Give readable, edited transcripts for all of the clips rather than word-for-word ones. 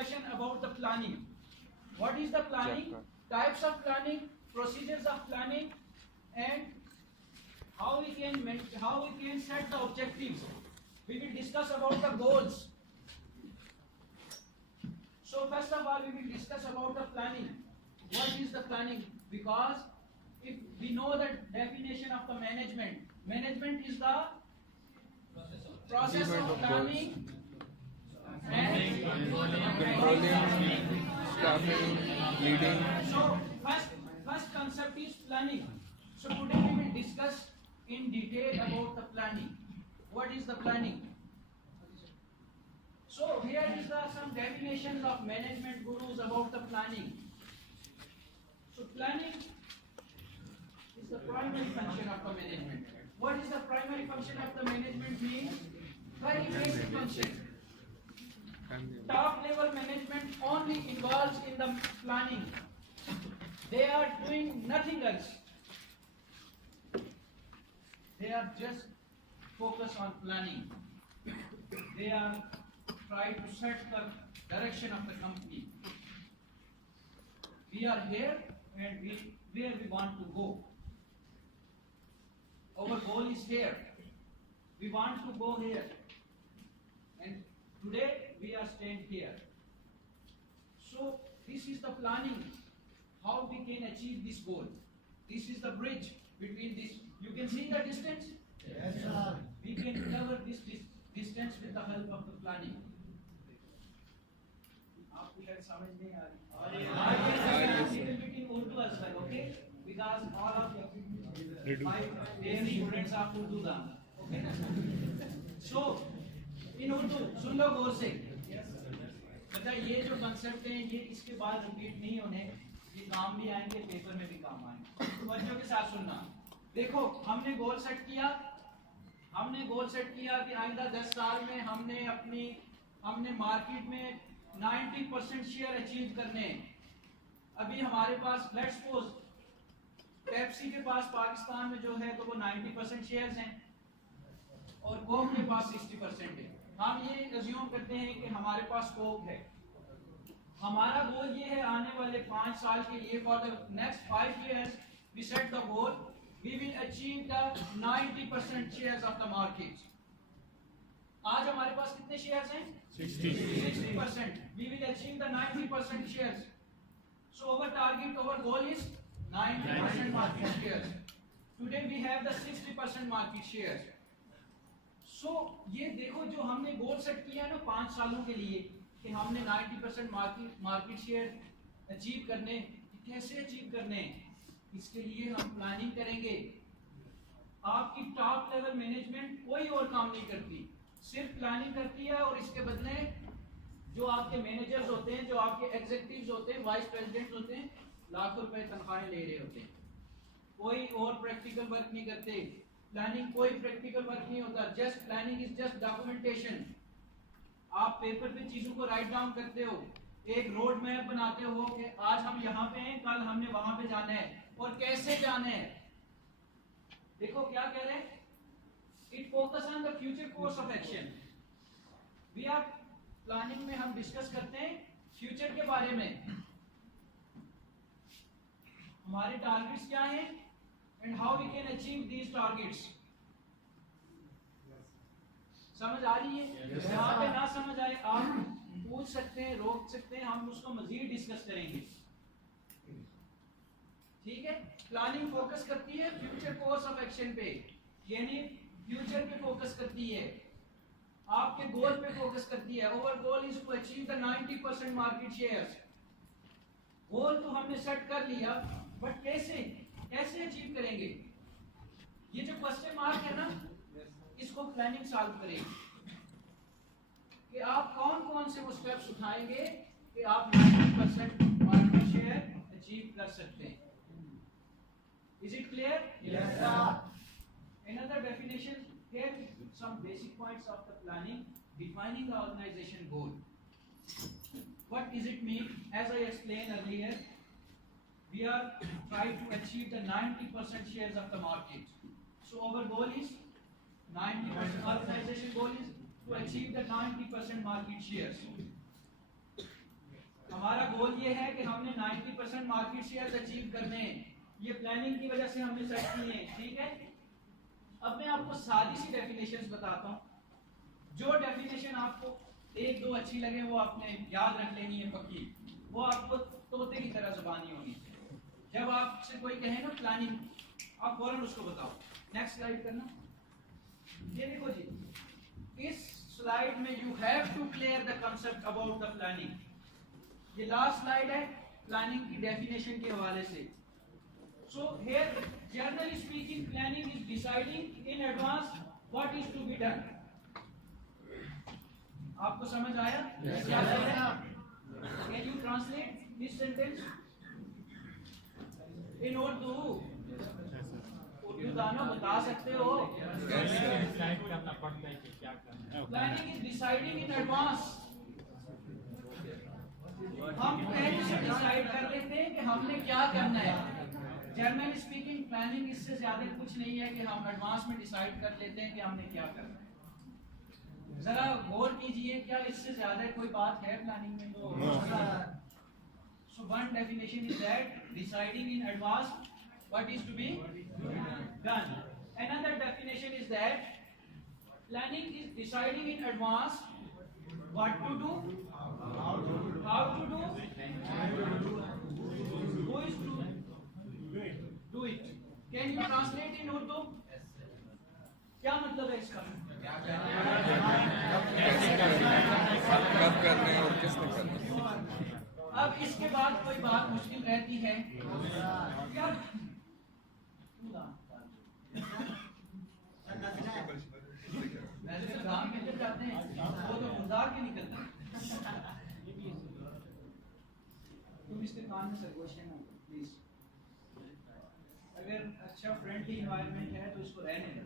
discussion about the planning. What is the planning? Types of planning, procedures of planning, and how we can set the objectives. We will discuss about the goals. So first of all, we will discuss about the planning. What is the planning? Because if we know the definition of the management is the process of planning and controlling, staffing, leading. So first concept is planning. So today we will discuss in detail about the planning. What is the planning? So here is some definitions of management gurus about the planning. So planning is the primary function of the management. What is the primary function of the management means? Very basic function. Top level management only involves in the planning. They are doing nothing else. They are just focused on planning. They are trying to set the direction of the company. We are here and where we want to go. Our goal is here. We want to go here. And today we are staying here. So this is the planning. How we can achieve this goal. This is the bridge between this. You can see the distance? Yes, sir. We can cover this distance with the help of the planning. आपको शायद समझ नहीं आ रही। little bit in Urdu as well, okay? Because all of my dear students are Urdu done, okay? So in Urdu सुन लो गौर से। बता ये जो concept हैं ये इसके बाद रिपीट नहीं होने, ये काम भी आएंगे, पेपर में भी काम आएंगे। बच्चों के साथ सुनना। देखो हमने गोल सेट किया कि आइंदा 10 साल में हमने मार्केट में 90% शेयर अचीव करने। अभी हमारे पास लेट्स सपोज पेप्सी के पास पाकिस्तान में जो है तो वो 90% शेयर्स हैं और कोक के पास 60% है। हम ये अज्यूम करते हैं कि हमारे पास कोक है। हमारा गोल ये है आने वाले 5 साल के लिए for the next 5 years we set the goal we will achieve the 90% shares of the market. आज हमारे पास कितने शेयर्स हैं? 60%. We will achieve the 90% shares. So our target, our goal is 90% market shares. Today we have the 60% market shares. So ये देखो जो हमने goal set किया है ना 5 सालों के लिए कि हमने 90% मार्केट शेयर अचीव करने, कैसे अचीव करने, इसके लिए हम प्लानिंग करेंगे। आपकी टॉप लेवल मैनेजमेंट कोई और काम नहीं करती, सिर्फ प्लानिंग करती है और इसके बदले जो आपके मैनेजर्स होते हैं, जो आपके एग्जीक्यूटिव्स होते हैं, वाइस प्रेसिडेंट्स होते हैं, लाखों रुपए तनख्वाहें ले रहे होते हैं। कोई और प्रैक्टिकल वर्क नहीं करते। प्लानिंग कोई प्रैक्टिकल वर्क नहीं होता। Just planning is just documentation. आप पेपर पे चीजों को राइट डाउन करते हो, एक रोड मैप बनाते हो कि आज हम यहाँ पे हैं, कल हमने वहां पे जाना है और कैसे जाना है। देखो क्या कह रहे हैं, it focus on the future course of action. We are planning में हम डिस्कस करते हैं फ्यूचर के बारे में, हमारे टारगेट्स क्या हैं and how we can achieve these targets. समझ आ रही है? यहाँ पे ना समझ आए आप पूछ सकते हैं, रोक सकते हैं, हम उसको मजीद डिस्कस करेंगे। ठीक है? प्लानिंग फोकस करती है फ्यूचर कोर्स ऑफ एक्शन पे, यानी फ्यूचर पे फोकस करती है, आपके गोल पे फोकस करती है। Our goal is to achieve the 90% market shares. Goal तो हमने सेट कर लिया, बट कैसे अचीव करेंगे? ये जो क्वेश्चन मार्क है ना, इसको प्लानिंग सॉल्व करेगी कि आप कौन कौन से वो स्टेप्स उठाएंगे कि आप 90% मार्केट शेयर अचीव कर सकते हैं। Is it clear? Yes, sir. Another definition here, some basic points of the planning, defining the organization goal. What does it mean? As I explained earlier, we are trying to achieve the 90% shares of the market. So our goal is 90%. Organization goal is to achieve the 90% market shares. गोल ये है कि हमने 90% market share achieve करने हैं। ये planning की वजह से हमने सेट किए हैं, ठीक है। अब मैं आपको सादी सी डेफिनेशंस बताता हूँ। जो डेफिनेशन आपको एक दो अच्छी लगे वो आपने याद रख लेनी है पक्की, वो आपको तोते की तरह जुबानी होनी चाहिए। जब आपसे कोई कहे ना प्लानिंग, आप फौरन उसको बताओ। नेक्स्ट स्लाइड करना। ये देखो जी, इस स्लाइड में you have to clear the concept about the planning. ये लास्ट स्लाइड है प्लानिंग की डेफिनेशन के हवाले से। So here generally speaking planning is deciding in advance what is to be done. आपको समझ आया? Can you translate this sentence in Urdu? Urdu दानो बता सकते हो? डिसाइड करना पड़ता है कि क्या करना है। Planning is deciding in advance. हम पहले से डिसाइड कर लेते हैं कि हमने क्या करना है। जनरली स्पीकिंग प्लानिंग इससे ज्यादा कुछ नहीं है कि हम एडवांस में डिसाइड कर लेते हैं कि हमने क्या करना है। जरा गौर कीजिए, क्या इससे ज्यादा कोई बात है प्लानिंग में? So one definition is that deciding in advance what is to be done. Another definition is that planning is deciding in advance what to do, how to do, who is to do it. Can you translate in Urdu? क्या मतलब है इसका? कब करने और किसने करना। अब इसके बाद कोई बात मुश्किल रहती है क्या? वैसे काम में जब जाते हैं वो तो गुजार के निकलते हैं। तुम इसके कान में सर क्वेश्चन है प्लीज। अगर अच्छा फ्रेंडली एनवायरनमेंट है तो इसको रहने दो,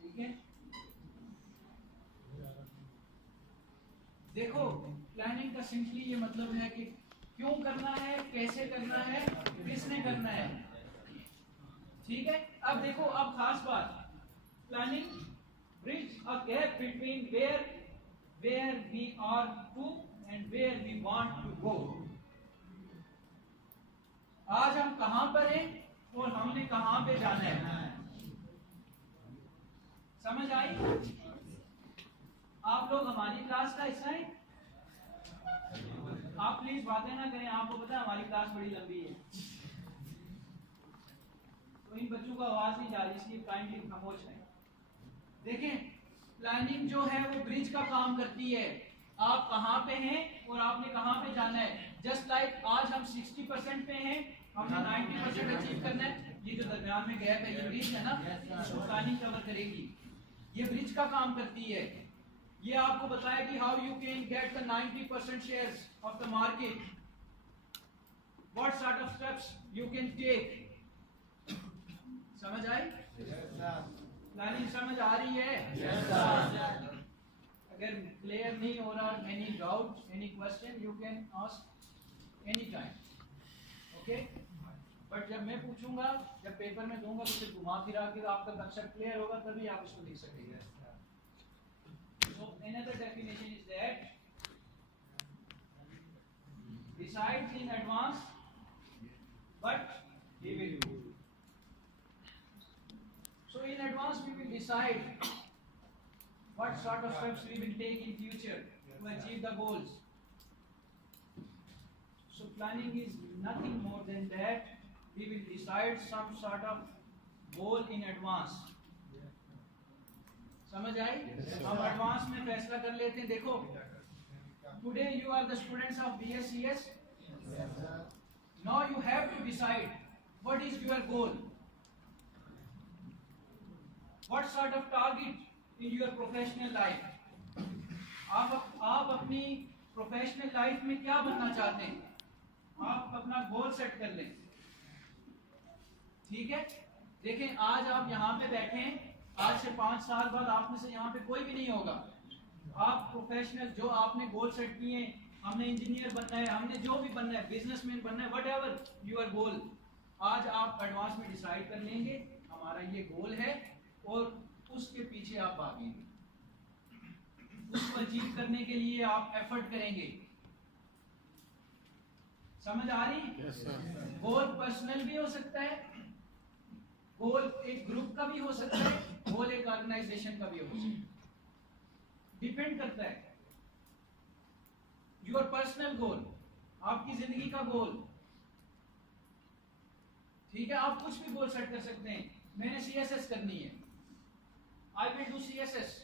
ठीक है। देखो प्लानिंग का सिंपली ये मतलब है कि क्यों करना है, कैसे करना है, किसने करना है, ठीक है। अब देखो, अब खास बात, planning bridge a gap between where we are to and where we want to go. आज हम कहां पर हैं और हमने कहां पे जाना है। समझ आई? आप लोग हमारी क्लास का हिस्सा हैं। आप प्लीज बातें ना करें, आपको पता है हमारी क्लास बड़ी लंबी है, तो इन बच्चों को आवाज नहीं जा रही, इसलिए काइंडली खामोश है। देखें, प्लानिंग जो है वो ब्रिज का काम करती है। आप कहां पे हैं और आपने कहां पे जाना है। जस्ट लाइक आज हम 60% पे हैं, हमने 90% अचीव करना है। ये जो दरमियान में गैप है, ये ब्रिज है ना, इसको प्लानिंग कवर करेगी। ये ब्रिज का काम करती है। ये आपको बताएगी how you can get the 90% shares of the market, what sort of steps you can take. समझ आई? प्लानिंग समझ आ रही है? अगर क्लियर नहीं हो रहा, any doubt, any question, you can ask any time, okay. But जब मैं पूछूंगा, जब पेपर में दूंगा, तो फिर घुमा फिरा के आपका कंसेप्ट क्लियर होगा, तभी आप इसको लिख सकेंगे। So another definition is that decides in advance what we will do. So in advance we will decide what sort of steps we will take in future to achieve the goals. So planning is nothing more than that. We will decide some sort of goal in advance. समझ आई? हम advance में फैसला कर लेते हैं। देखो, today you are the students of BScs. Now you have to decide what is your goal, what sort of target in your professional life. आप अपनी प्रोफेशनल लाइफ में क्या बनना चाहते हैं, आप अपना गोल सेट कर लें, ठीक है। देखें, आज आप यहाँ पे बैठे हैं, आज से 5 साल बाद आप में से यहाँ पे कोई भी नहीं होगा। आप प्रोफेशनल जो आपने गोल सेट किए हैं, हमने इंजीनियर बनना है, हमने जो भी बनना है, बिजनेसमैन बनना है, व्हाटएवर योर गोल, आज आप एडवांस में डिसाइड कर लेंगे हमारा ये गोल है और उसके पीछे आप भागेंगे, उसको अचीव करने के लिए आप एफर्ट करेंगे। समझ आ रही? गोल पर्सनल भी हो सकता है, गोल एक ग्रुप का भी हो सकता है, गोल एक ऑर्गेनाइजेशन का भी हो सकता है, डिपेंड करता है। योर पर्सनल गोल, आपकी जिंदगी का गोल, ठीक है। आप कुछ भी गोल सेट कर सकते हैं। मैंने सीएसएस करनी है, आई विल डू सीएसएस।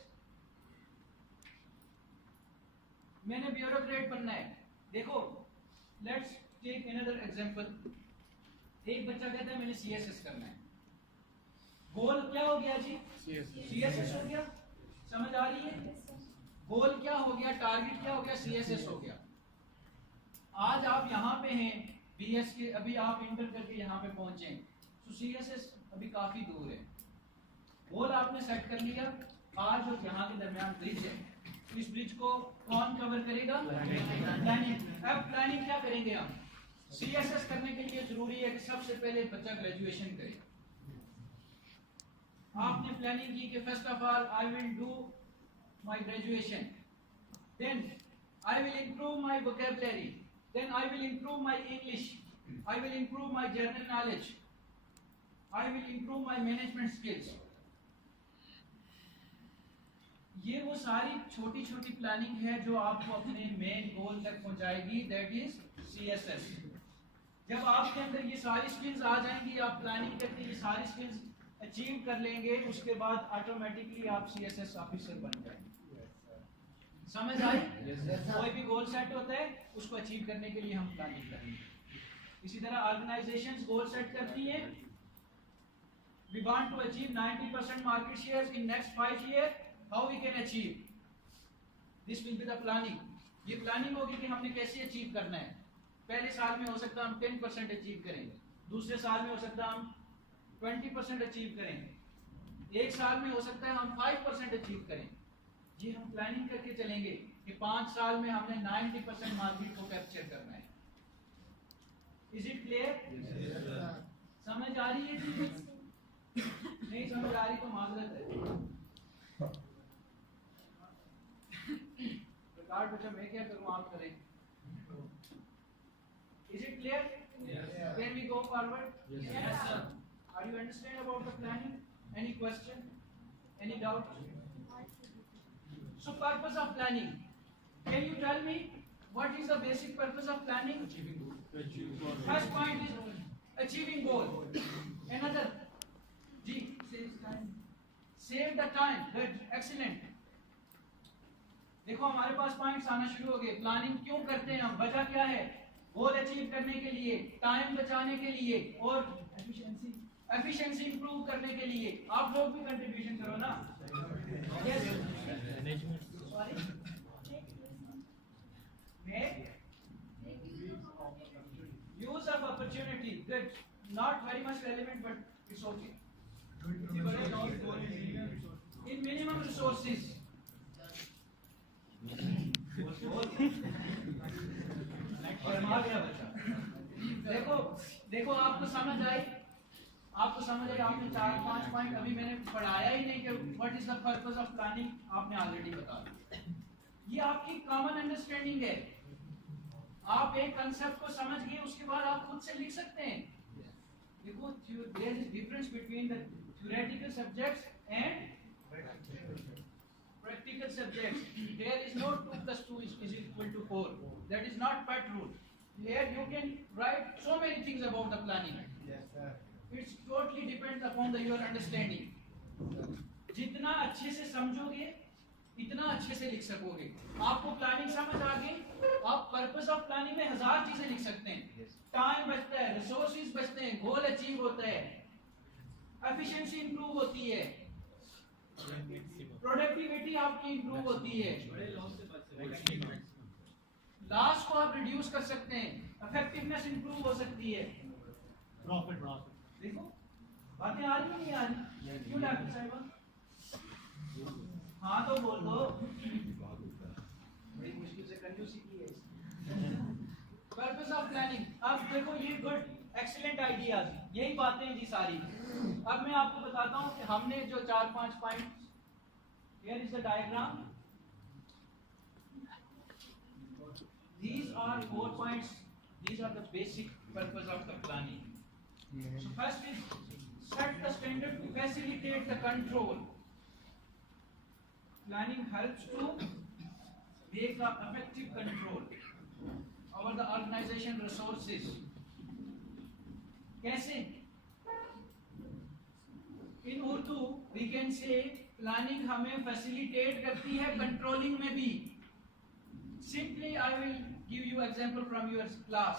मैंने ब्यूरोक्रेट बनना है। देखो, लेट्स टेक अनदर एग्जांपल। एक बच्चा कहता है मैंने सीएसएस करना है। गोल क्या हो गया जी? सीएसएस हो गया। समझ आ रही है? गोल क्या हो गया, टारगेट क्या हो गया, सीएसएस हो गया। आज आप यहाँ पे हैं बीएस के, अभी आप इंटर करके यहाँ पे पहुंचे, तो सीएसएस अभी काफी दूर है। गोल आपने सेट कर लिया। आज और यहाँ के दरमियान ब्रिज है, इस ब्रिज को कौन कवर करेगा? प्लानिंग। अब प्लानिंग क्या करेंगे हम? सीएसएस करने के लिए जरूरी है कि सबसे पहले बच्चा ग्रेजुएशन करे। आपने प्लानिंग की कि first of all I will do my graduation, then I will improve my vocabulary, then I will improve my English, I will improve my general knowledge, I will improve my management skills। ये वो सारी छोटी छोटी planning है जो आपको अपने main goal तक पहुंचाएगी, दैट इज सीएसएस। जब आपके अंदर ये सारी स्किल्स आ जाएंगी, आप प्लानिंग करके ये सारी स्किल्स अचीव कर लेंगे, उसके बाद ऑटोमेटिकली आप सीएसएस ऑफिसर बन जाएंगे। समझ आई? कोई भी गोल सेट होता है, उसको अचीव करने के लिए हम प्लानिंग करेंगे। इसी तरह ऑर्गेनाइजेशंस गोल सेट करती हैं, we want to achieve 90% market share in next 5 year, how we can achieve, this will be the planning. ये प्लानिंग होगी कि हमने कैसे अचीव करना है। पहले साल में हो सकता है हम 10% अचीव करेंगे, दूसरे साल में हो सकता है हम 20% अचीव करेंगे, एक साल में हो सकता है हम 5% अचीव करें। ये हम प्लानिंग करके चलेंगे कि 5 साल में हमने 90% मार्केट को कैप्चर करना है। Is it clear? समझ आ रही है जी? नहीं समझ आ रही तो माजरत है। रिकॉर्ड बच्चा मैं क्या करूं, आप करें। Is it clear? Can we go forward? Yes sir. Are you understand about the planning? Any question? Any doubt? So purpose of planning. Can you tell me what is the basic purpose of planning? First point is achieving goal. Another, G, save the time. Good, excellent. देखो हमारे पास points आना शुरू हो गए। Planning क्यों करते हैं हम? वजह क्या है? गोल अचीव करने के लिए, टाइम बचाने के लिए और एफिशिएंसी इंप्रूव करने के लिए। आप लोग भी कंट्रीब्यूशन करो ना। Use of opportunity. Good. Not very much relevant, but it's okay. In minimum resources. देखो देखो आपको समझ आई, आपको समझ आई। आपने 4-5 पॉइंट अभी मैंने पढ़ाया ही नहीं कि what is the purpose of planning, आपने ऑलरेडी बता दिया। ये आपकी कॉमन अंडरस्टैंडिंग है। आप एक कंसेप्ट को समझ गए, उसके बाद आप खुद से लिख सकते हैं। देखो there is difference between the theoretical subjects and practical subjects. There is no 2 + 2 is equal to 4. That is not PET rule. Here you can write so many things about the planning. Yes sir. It's totally depends upon your understanding. जितना अच्छे से समझोगे इतना अच्छे से लिख सकोगे। आपको प्लानिंग समझ आ गई, आप पर्पस ऑफ प्लानिंग में 1000 चीजें लिख सकते हैं। टाइम बचता है, रिसोर्सेज बचते हैं, गोल अचीव होता है, एफिशिएंसी इंप्रूव होती है, प्रोडक्टिविटी आपकी इंप्रूव होती है, लॉस को आप रिड्यूस कर सकते हैं, इफेक्टिवनेस इंप्रूव हो सकती है। प्रॉफिट देखो बातें आ रही नहीं आ रही? क्यों डॉक्टर साहब? हाँ तो बोल दो। बड़ी मुश्किल से कंजूसी की है। Purpose of planning. अब देखो ये गुड एक्सीलेंट आइडियाज, यही बातें हैं जी सारी। अब मैं आपको बताता हूँ कि हमने जो 4-5 point, here is the diagram, these are 4 points These are the basic purpose of the planning. So first is set the standard to facilitate the control. Planning helps to make the effective control over the organization resources. कैसे? In Urdu we can say planning हमें facilitate करती है controlling में भी. Simply I will give you example from your class.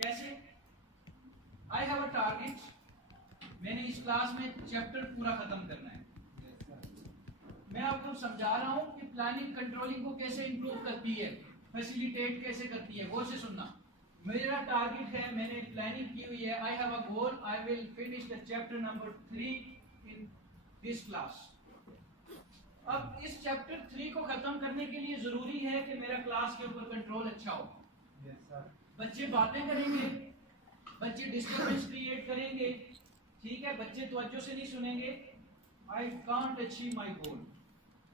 कैसे? I have a target. मैंने इस class में चैप्टर पूरा खत्म करना है. मैं आपको समझा रहा हूँ कि प्लानिंग कंट्रोलिंग को कैसे इंप्रूव करती है, फैसिलिटेट कैसे करती है. गौर से सुनना. मेरा टारगेट है, मैंने प्लानिंग की हुई है. I have a goal, I will finish the chapter number 3 in this class. अब इस चैप्टर 3 को खत्म करने के लिए जरूरी है कि मेरा क्लास के ऊपर कंट्रोल अच्छा हो. बच्चे बातें करेंगे, बच्चे डिस्टर्बेंस क्रिएट करेंगे, ठीक है, बच्चे तवज्जो से नहीं सुनेंगे. आई कांट अचीव माई गोल.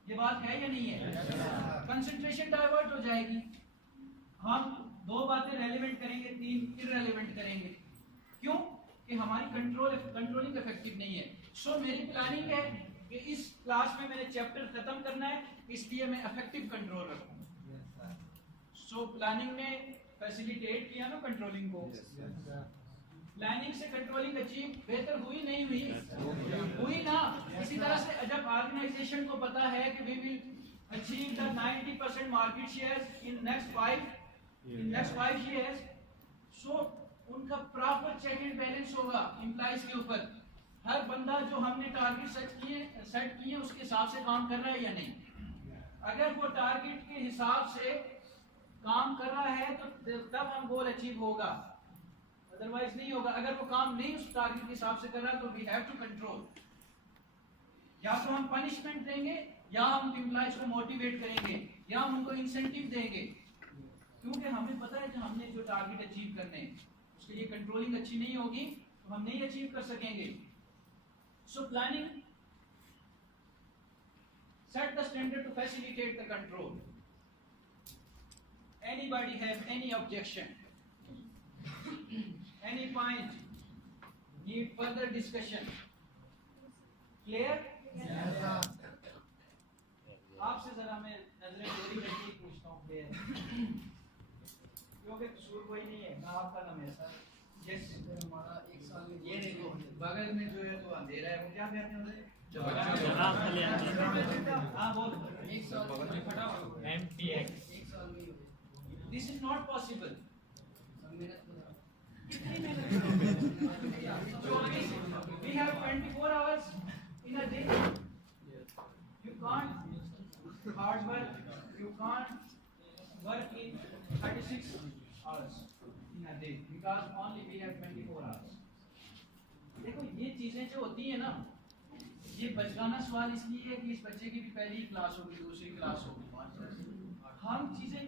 ये बात है या नहीं है? कंसंट्रेशन डाइवर्ट हो जाएगी. हम 2 बातें रेलेवेंट करेंगे, 3 इररेलेवेंट करेंगे. क्यों? कि हमारी कंट्रोलिंग इफेक्टिव नहीं है. सो मेरी प्लानिंग है कि इस क्लास में मैंने चैप्टर खत्म करना है, इसलिए मैं इफेक्टिव कंट्रोल रखूं. सो प्लानिंग में फैसिलिटेट किया ना कंट्रोलिंग को. प्लानिंग से कंट्रोलिंग अचीव बेहतर हुई नहीं हुई? हुई ना. इसी तरह से जब ऑर्गेनाइजेशन को पता है कि we will achieve the 90% market share in next 5 years, so उनका प्रॉपर चेक एंड बैलेंस होगा एम्प्लॉइज के ऊपर. हर बंदा जो हमने टारगेट सेट किए उसके हिसाब से काम कर रहा है या नहीं. अगर वो टारगेट के हिसाब से काम कर रहा है तो तब हम गोल अचीव होगा, अदरवाइज नहीं होगा. अगर वो काम नहीं उस टारगेट के हिसाब से कर रहा है तो वी हैव टू कंट्रोल. या तो हम पनिशमेंट देंगे, या हम एम्प्लॉइज को मोटिवेट करेंगे, या हम उनको इंसेंटिव देंगे. क्योंकि हमें पता है कि हमने जो टारगेट अचीव करने हैं उसके लिए कंट्रोलिंग अच्छी नहीं होगी तो हम नहीं अचीव कर सकेंगे. So planning set the standard to facilitate the control. Anybody have any objection? Any point? Need further discussion? Clear? आपसे जरा मैं नजरें चोरी करके पूछता हूँ. क्लियर? क्योंकि कसूर कोई नहीं है, मैं आपका नाम है सर. यस, हमारा 1 साल में ये देखो बगल में जो है तो अंधेरा है, वो क्या कहते हैं उसे? हाँ बोल. 1 साल MPX. This is not possible. We have 24 hours in a day. You can't hard work. You can't work in 36 hours in a day because only we have 24 hours. देखो ये चीजें जो होती है ना, ये बचकाना सवाल इसलिए है कि इस बच्चे की भी पहली क्लास होगी, दूसरी क्लास होगी. हम चीजें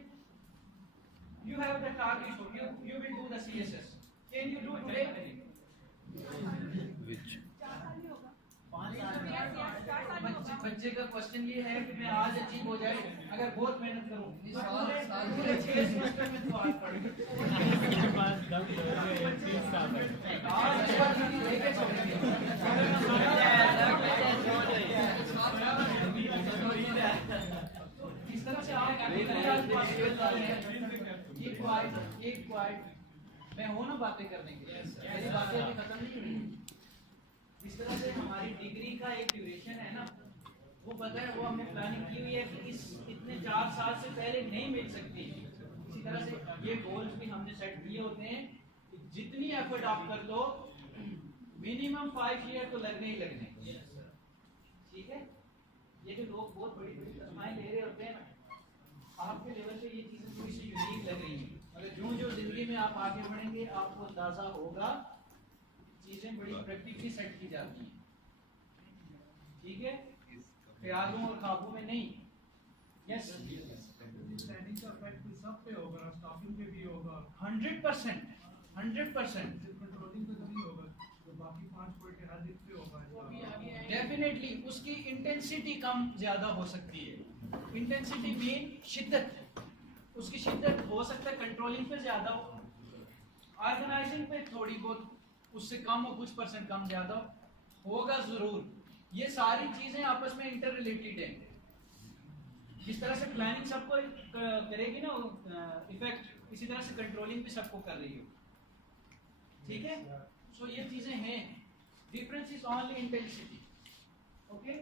you have the target, you will do the CSS. Can you do today? Which? बच्चे का क्वेश्चन ये है कि मैं आज अचीव हो जाए अगर बहुत मेहनत करूं. पूरे 6 सेमेस्टर में तो आज पढ़ेंगे. इसके पास 10 30 साल आज लेके छोड़ेंगे. इस तरह से आप एक क्वाइट मैं हूं ना बातें करने के लिए. मेरी बातें अभी खत्म नहीं हुई. इस तरह से हमारी डिग्री का एक ड्यूरेशन है ना, वो पता है, वो हमने प्लानिंग की हुई है कि इस इतने 4 साल से पहले नहीं मिल सकती. इसी तरह से ये गोल्स भी हमने सेट किए होते हैं कि जितनी एफर्ट आप कर लो मिनिमम 5 ईयर तो लगने ही लगने. ठीक है? ये जो लोग बहुत बड़ी बड़ी तनख्वाहें ले रहे होते हैं ना, आपके लेवल पे ये चीजें थोड़ी सी यूनिक लग रही हैं. मगर जो जिंदगी में आप आगे बढ़ेंगे आपको अंदाजा होगा चीजें बड़ी प्रैक्टिकली सेट की जाती हैं. ठीक है? ख्यालों और ख्वाबों में नहीं. यस, प्लानिंग का इफेक्ट सब पे होगा, स्टाफिंग पे भी होगा. 100% कंट्रोलिंग पे तो नहीं होगा, तो बाकी 5 पॉइंट हर एक पे होगा. डेफिनेटली उसकी इंटेंसिटी कम ज्यादा हो सकती है. इंटेंसिटी मीन शिद्दत. उसकी शिद्दत हो सकता है कंट्रोलिंग पे ज्यादा हो, ऑर्गेनाइजिंग पे थोड़ी बहुत उससे कम हो, कुछ परसेंट कम ज्यादा होगा जरूर। ये सारी चीजें आपस में इंटर रिलेटेड हैं। जिस तरह से प्लानिंग सबको करेगी ना इफेक्ट, इसी तरह से कंट्रोलिंग भी सबको कर रही हो। ठीक है, सो ये चीजें हैं। Difference is only intensity. Okay,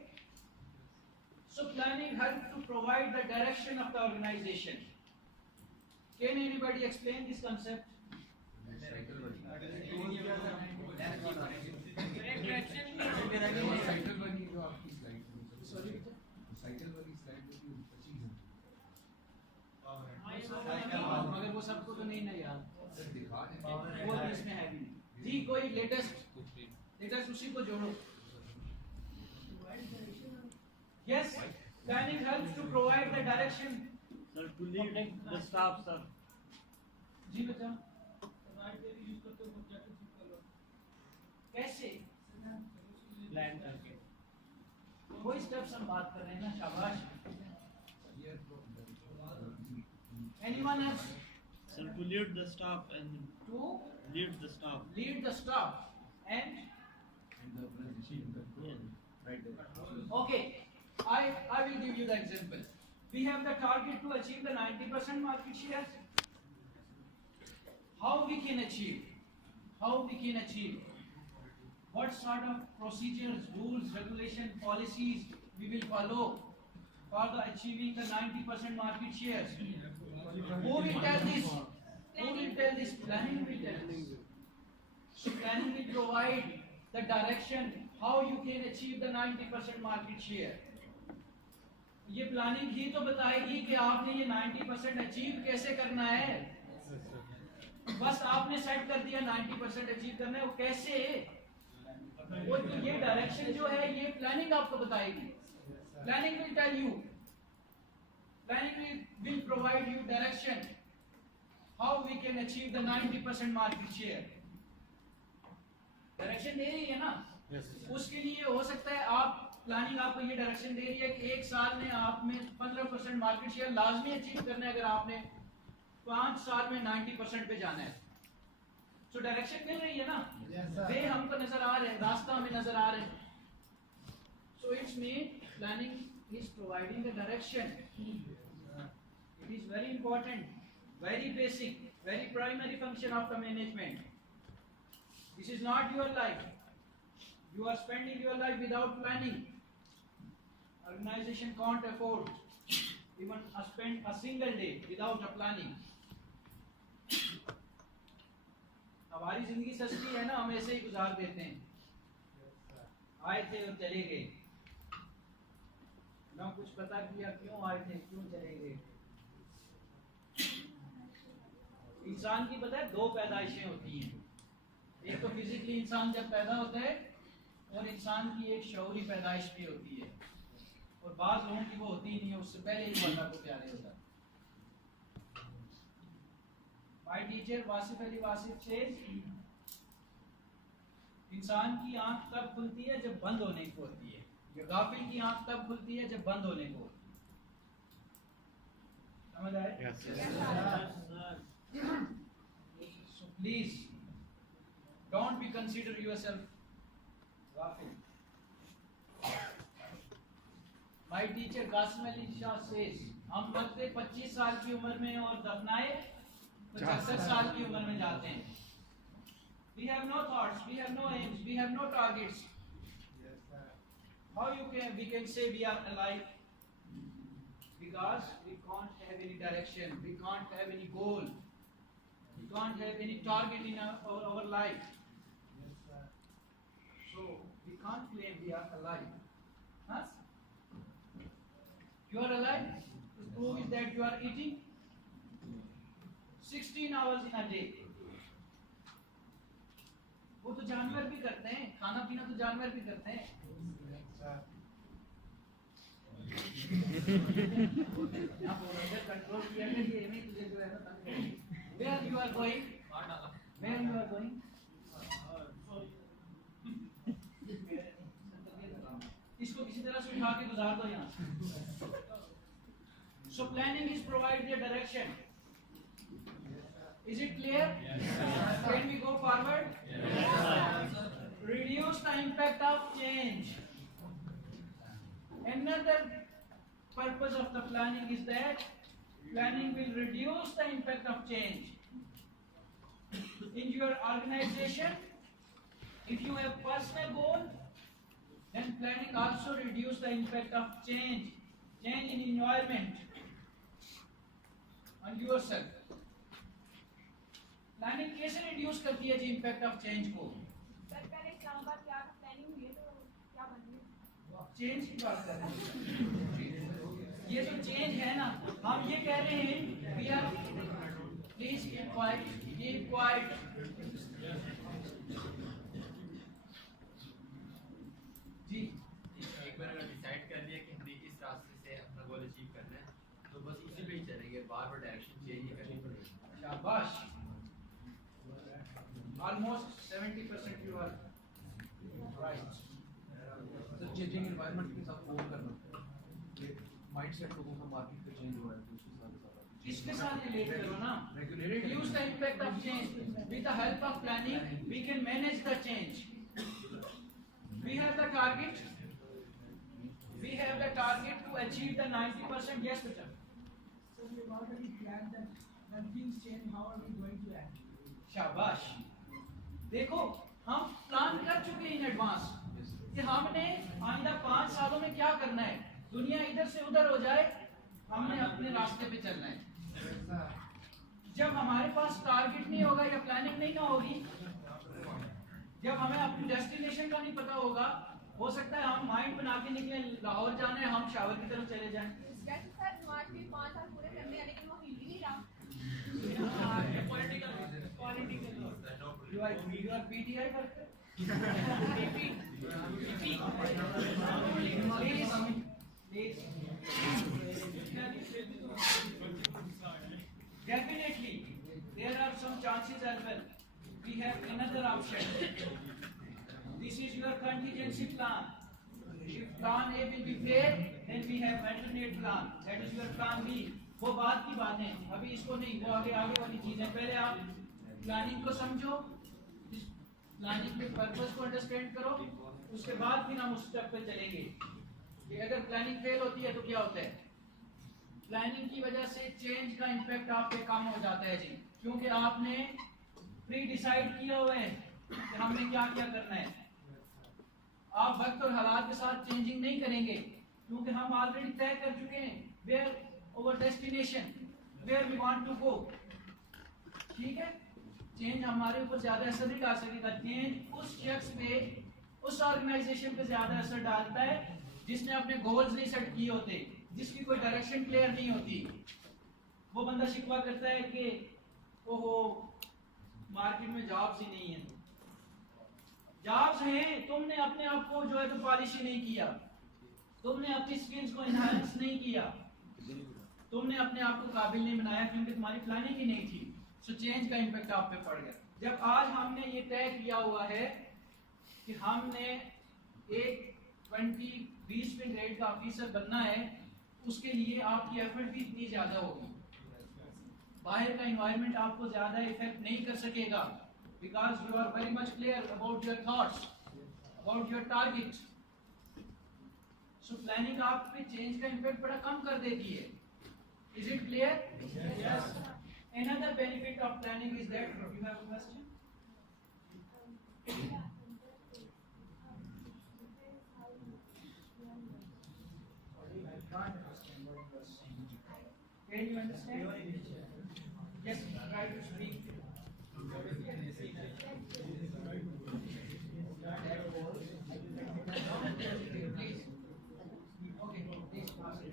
so planning help to provide the direction of the organisation. Can anybody explain this concept? Cycle वाली जो आपकी स्लाइड थी, साइकिल वाली स्लाइड जो थी अच्छी है। मगर वो सबको तो नहीं ना याद, सर दिखा वो भी इसमें है भी नहीं। जी कोई लेटेस्ट उसी को जोड़ो। Yes, planning helps to provide the direction. Sir, to lead the staff, sir. जी बच्चा, यूज करते हो क्या चीज कर लो कैसे Plan करके. वही स्टेप्स हम बात कर रहे हैं ना, शाबाश। Anyone else Sir, to lead the staff and to lead the staff. Lead the staff and okay, I will give you the example. We have the target to achieve the 90% market share. How we can achieve? What sort of procedures, rules, regulation, policies we will follow for the achieving the 90% market share? Who will tell this? Planning will tell this. So planning will provide the direction how you can achieve the 90% market share. ये planning ही तो बताएगी कि आपने ये 90% achieve कैसे करना है। बस आपने सेट कर दिया 90% अचीव करना है, वो कैसे? वो तो ये डायरेक्शन जो है ये प्लानिंग आपको बताएगी। Planning will tell you, planning will provide you direction how we can achieve the 90% market share. Direction दे रही है ना। उसके लिए हो सकता है आप प्लानिंग आपको ये डायरेक्शन दे रही है कि एक साल में आप में 15% मार्केट शेयर लाजमी अचीव करना है, अगर आपने 5 साल में 90% पे जाना है। तो डायरेक्शन मिल रही है ना। वे हमको नजर आ रहे हैं, रास्ता हमें नजर आ रहे हैं। So it's mean planning is providing the direction. It is very important, very basic, very primary function of the management. This is not your life. You are spending your life without planning. Organization can't afford even spend a single day without a planning. हमारी जिंदगी सस्ती है ना, हम ऐसे ही गुजार देते हैं। आए थे और चले गए, ना कुछ पता किया क्यों आए थे, क्यों चले गए। इंसान की पता है 2 पैदाइशें होती हैं। एक तो फिजिकली इंसान जब पैदा होता है, और इंसान की एक शऊरी पैदाइश भी होती है, और बाज़ लोगों की वो होती ही नहीं है, उससे पहले ही वो अल्लाह को प्यारे होता है। My teacher Wasif Ali Wasif says, इंसान की आंख तब खुलती है जब बंद होने को होती है, जो गाफिल की आंख तब खुलती है जब बंद होने को होती है। समझ आए? Yes, sir. So please don't be consider yourself गाफिल। My teacher Qasim Ali Shah says, हम मरते 25 साल की उम्र में और दफनाए 75 साल की उम्र में जाते हैं। We have no thoughts, we have no aims, we have no targets. How we can say we are alive? Because we can't have any direction, we can't have any goal, we can't have any target in our life. So we can't claim we are alive. Huh? You are alive. The proof is that you are eating 16 hours in a day. वो तो जानवर भी करते हैं, खाना पीना तो जानवर भी करते हैं। कंट्रोल किया कि ये नहीं तुझे जो है ना तंग करेगी। Where you are going? Where you are going? इसको किसी तरह से उठा के गुजार दो यहाँ। So planning is provide the direction. Is it clear? Can the impact of change. Another purpose of the planning is that planning will reduce the impact of change. In your organization, if you have personal goal, then planning also reduce the impact of change in environment on yourself. Planning कैसे reduce करती है जी impact of change को? Sir पहले इस्लामाबाद क्या planning हुई है तो क्या बन रही है? चेंज की बात कर रहे हैं। ये तो चेंज है ना, हम ये कह रहे हैं we are please keep quiet. जी एक बार अगर डिसाइड कर लिया कि हमने इस रास्ते से अपना गोल अचीव करना है तो बस उसी पे ही चलेंगे, बार बार डायरेक्शन चेंज नहीं करनी पड़ेगी। शाबाश, ऑलमोस्ट 70% यू आर राइट। तो चेंजिंग एनवायरनमेंट के साथ मूव करना, माइंडसेट लोगों का मार्केट पे चेंज हो रहा है तो उसके साथ इसके साथ रिलेट करो ना, regulated reduce the impact of change. With the help of planning, we can manage the change. We have the target. We have the target to achieve the 90%. Yes, better. So we have already planned that when things change, how are we going to act? शाबाश, देखो हम plan कर चुके हैं in advance कि हमने आइंदा 5 सालों में क्या करना है। दुनिया इधर से उधर हो जाए, हमने अपने रास्ते पे चलना है। जब हमारे पास टारगेट नहीं होगा या प्लानिंग नहीं ना होगी, जब हमें अपनी डेस्टिनेशन का नहीं पता होगा, हो सकता है हम माइंड बना के निकले लाहौर जाना है, हम शावर की तरफ चले जाएं। जैसे सर नवाज शरीफ 5 साल पूरे करने हैं लेकिन वो हिल ही नहीं रहा। You are PTI worker? Please. Definitely, there are some chances as well. We have another option. This is your contingency plan. If plan A will be failed, then we have alternate plan. That is your plan B. वो बात की बात है, अभी इसको नहीं, वो आगे वाली चीज है। पहले आप प्लानिंग को समझो, प्लानिंग के पर्पस को अंडरस्टैंड करो, उसके बाद फिर हम उस स्टेप पे चलेंगे कि अगर प्लानिंग फेल होती है तो क्या होता है। प्लानिंग की वजह से चेंज का इम्पैक्ट आप पे कम हो जाता है जी, क्योंकि आपने प्री डिसाइड किया हुआ है कि हमने क्या क्या करना है। आप वक्त और हालात के साथ चेंजिंग नहीं करेंगे, क्योंकि हम ऑलरेडी तय कर चुके हैं where over destination, where we want to go. ठीक है, चेंज हमारे ऊपर ज्यादा असर नहीं डाल सकेगा। चेंज उस शख्स पे, उस ऑर्गेनाइजेशन पे ज्यादा असर डालता है जिसने अपने गोल्स नहीं सेट किए होते, जिसकी कोई डायरेक्शन क्लियर नहीं होती। वो बंदा शिकवा करता है कि ओहो मार्केट में जॉब्स ही नहीं है। जॉब्स हैं, तुमने अपने आप को जो है तो पॉलिश ही नहीं किया, तुमने अपनी स्किल्स को एनहांस नहीं किया, तुमने अपने आप को काबिल नहीं बनाया क्योंकि तुम्हारी प्लानिंग ही नहीं थी। सो चेंज का इम्पैक्ट आप पे पड़ गया। जब आज हमने ये तय किया हुआ है कि हमने एक 20 ग्रेड का ऑफिसर बनना है, उसके लिए आपकी एफर्ट भी इतनी ज्यादा होगी। बाहर का एनवायरनमेंट आपको ज्यादा इफेक्ट नहीं कर सकेगा, because you are very much clear about your thoughts, about your target. So planning आप पे चेंज का इम्पैक्ट बड़ा कम कर देती है। Is it clear? Yes. Another benefit of planning is that you have a question? Can you understand? Yes, try to speak. Please. Okay, please pass it.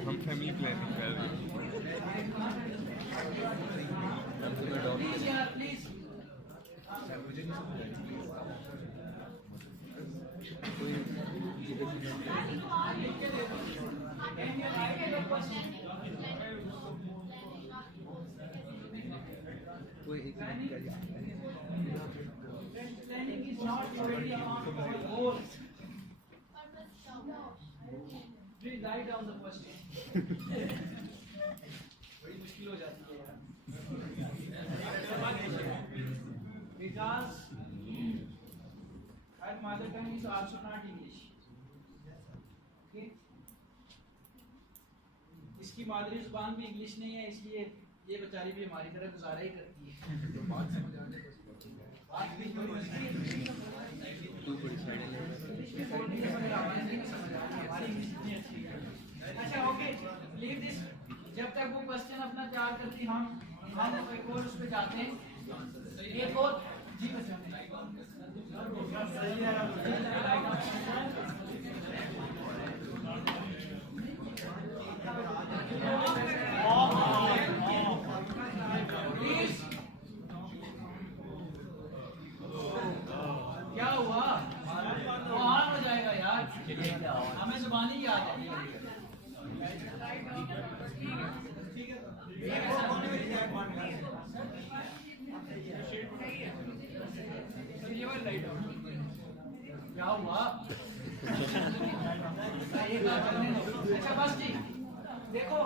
हम family planning कर रहे हैं। Please, yeah, please. Can you write your question? Planning is not already upon our goals. Was the question? बड़ी मुश्किल हो जाती है यार। Because her mother tongue is also not English. Okay? इसकी मादरी जुबान भी इंग्लिश नहीं है, इसलिए ये बेचारी भी हमारी तरह गुजारा ही करती है। तो बात समझ आ जाए बस बात भी थोड़ी मुश्किल है। अच्छा ओके, लीव दिस। जब तक वो क्वेश्चन अपना तैयार करती हम एक और उस पे जाते हैं। एक और जी बच्चा प्लीज, क्या हुआ? ऑन हो जाएगा यार, हमें जुबानी याद है। क्या हुआ? अच्छा बस जी देखो।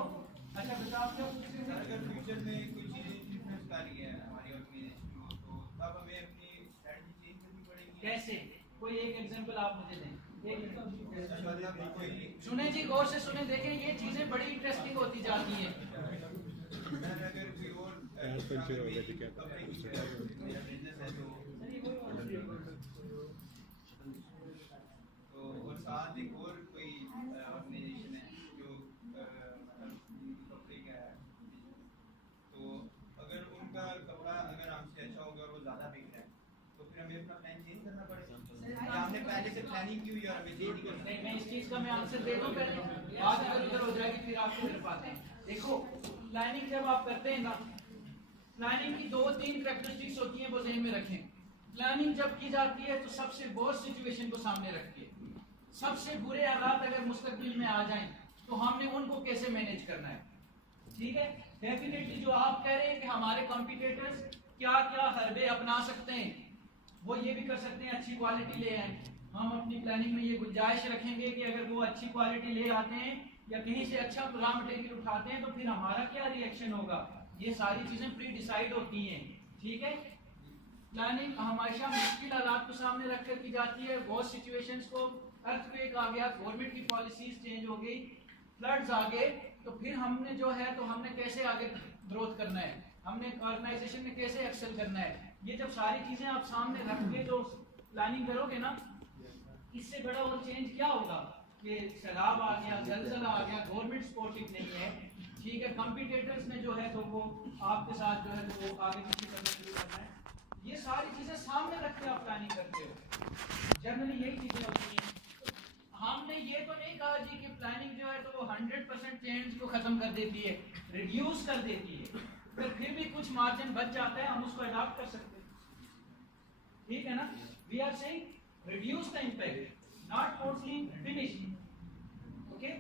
अच्छा बता आप क्यों? अगर फ्यूचर में कोई चीजें इन्फ्लुएंस कर रही है हमारी ऑर्गेनाइजेशन को, तो तब हमें अपनी स्ट्रेटजी चेंज करनी पड़ेगी। कैसे? कोई एक एग्जांपल आप मुझे दें। कोई सुने जी, गौर से सुने, देखें ये चीजें बड़ी इंटरेस्टिंग होती जाती हैं। अगर कोई और पंचर हो गया तो क्या बिजनेस है तो और साथ एक और कोई ऑर्गेनाइजेशन है जो मतलब कपड़े का है, तो अगर उनका कपड़ा अगर हमसे अच्छा होगा और वो ज्यादा बिक रहा है तो फिर हमें अपना प्लान चेंज करना पड़ेगा। या हमने पहले से प्लानिंग की हुई है और हमें चेंज नहीं करना। नहीं, मैं इस चीज का मैं आंसर दे दूं पहले, बात इधर उधर हो जाएगी फिर आपको कर पाते हैं। देखो प्लानिंग जब आप करते हैं ना, प्लानिंग की 2-3 कैरेक्टरिस्टिक्स होती हैं, वो ध्यान में रखें। प्लानिंग जब की जाती है तो सबसे वर्स्ट सिचुएशन को सामने रख के, सबसे बुरे हालात अगर मुस्तकबिल में आ जाएं तो हमने उनको कैसे मैनेज करना है। ठीक है, डेफिनेटली जो आप कह रहे हैं कि हमारे कॉम्पिटिटर्स क्या क्या हरबे अपना सकते हैं, वो ये भी कर सकते हैं अच्छी क्वालिटी ले आए। हम अपनी प्लानिंग में ये गुंजाइश रखेंगे कि अगर वो अच्छी क्वालिटी ले आते हैं या कहीं से अच्छा रॉ मटेरियल उठाते हैं तो फिर हमारा क्या रिएक्शन होगा। ये सारी चीजें प्री डिसाइड होती हैं। ठीक है, प्लानिंग हमेशा मुश्किल हालात को सामने रखकर की जाती है। बहुत सिचुएशंस को, अर्थक्वेक आ गया, गवर्नमेंट की पॉलिसीज चेंज हो गई, फ्लड्स आ गए, तो फिर हमने जो है तो हमने कैसे आगे ग्रोथ करना है, हमने ऑर्गेनाइजेशन में कैसे एक्सेल करना है। ये जब सारी चीजें आप सामने रख के जो प्लानिंग करोगे ना, इससे बड़ा और चेंज क्या होगा कि सैलाब आ गया, जलजला आ गया, गवर्नमेंट सपोर्टिव नहीं है। ठीक है, कॉम्पिटिटर्स ने जो है तो वो आपके साथ जो है तो वो आगे पीछे करना शुरू करना है। ये सारी चीजें सामने रख के आप प्लानिंग करते हो, जनरली यही चीजें होती हैं। हमने ये तो नहीं कहा जी कि प्लानिंग जो है तो वो 100% चेंज को खत्म कर देती है, रिड्यूस कर देती है, फिर भी कुछ मार्जिन बच जाता है, हम उसको अडॉप्ट कर सकते हैं। ठीक है ना, we are saying reduce the impact, not totally finish. Okay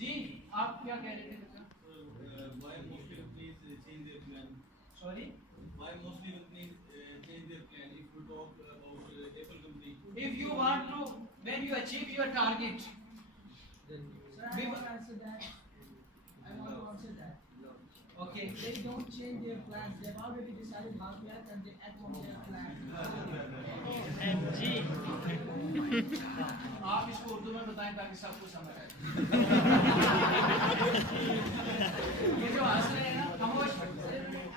जी, आप क्या कह रहे थे बच्चा? Why mostly companies change their plan? Sorry, Why mostly companies change their plan? If you talk about Apple company. if you want to, when you achieve your target, Sir, I want to answer that. Okay, they don't change their plans. They've already decided how to act and they act on their plan. आप इसको उर्दू में बताएं ताकि सबको समझ आए। ये जो हंस रहे हैं ना, खामोश।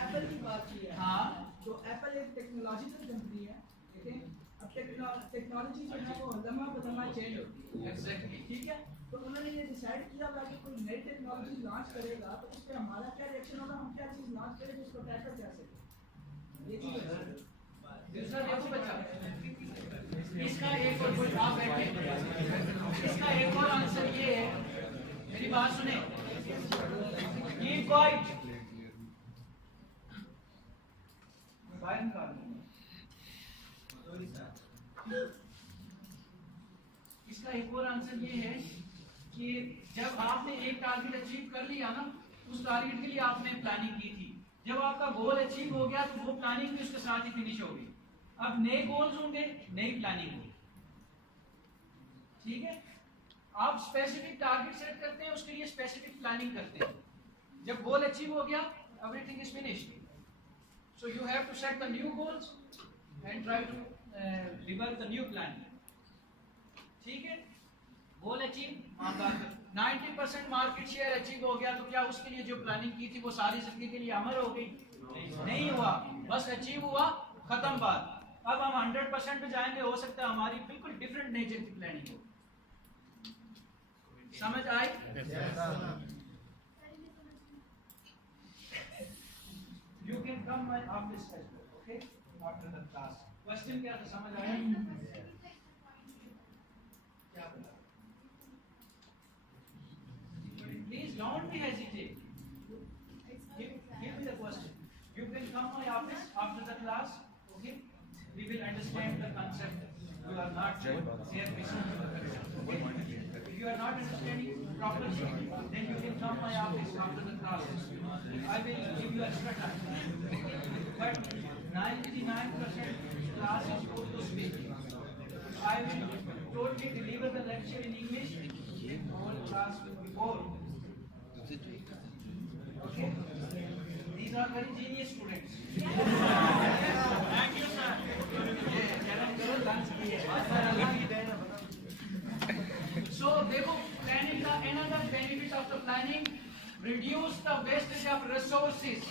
एप्पल की बात की है। हाँ, तो एप्पल एक टेक्नोलॉजिकल कंपनी है, ठीक है। अब टेक्नोलॉजी जो है वो लम्हा बदम्हा चेंज होती है। एग्जैक्टली। ठीक है, तो उन्होंने ये डिसाइड किया हुआ कि कोई नई टेक्नोलॉजी लॉन्च करेगा तो उस पर हमारा क्या रिएक्शन होगा, हम क्या चीज़ लॉन्च करेंगे, उसको टैकल कैसे करें, ये चीज़ है। दूसरा देखो बच्चा, इसका एक और कोई आप बैठे, इसका एक और आंसर ये है, मेरी बात सुने, कीप क्वाइट, बाहर निकाल। इसका एक और आंसर ये है कि जब आपने एक टारगेट अचीव कर लिया ना, उस टारगेट के लिए आपने प्लानिंग की थी, जब आपका गोल अचीव हो गया तो वो प्लानिंग भी उसके साथ ही फिनिश हो गई। अब नए गोल्स होंगे, नई प्लानिंग होगी। ठीक है, आप स्पेसिफिक टारगेट सेट करते हैं, उसके लिए स्पेसिफिक प्लानिंग करते हैं. जब गोल अचीव हो गया, everything is finished. So you have to set the new goals and try to develop the new plan. ठीक है? Goal achieve, 90% market share achieve हो गया, तो क्या उसके लिए जो प्लानिंग की थी वो सारी जिंदगी के लिए अमर हो गई? नहीं हुआ, बस अचीव हुआ, खत्म बात. अब हम 100% पे जाएंगे, हो सकता है हमारी बिल्कुल डिफरेंट नेचर की प्लानिंग हो. समझ आई? You can come my office as well, okay? After the class. Question क्या था, समझ आया? क्या बोला? Please don't be hesitate. Give me the question. You can come my office after the class, okay? We will understand the concept. You are not here listening to the concept, okay? If you are not understanding properly, then you can come my office after the class. I will give you extra time. But 99% class is Urdu speaking. I will totally deliver the lecture in English. Whole class will be bored. Okay? These are very genius students. Thank you, sir. So, देखो, planning का another benefit of the planning, reduce the wastage of resources.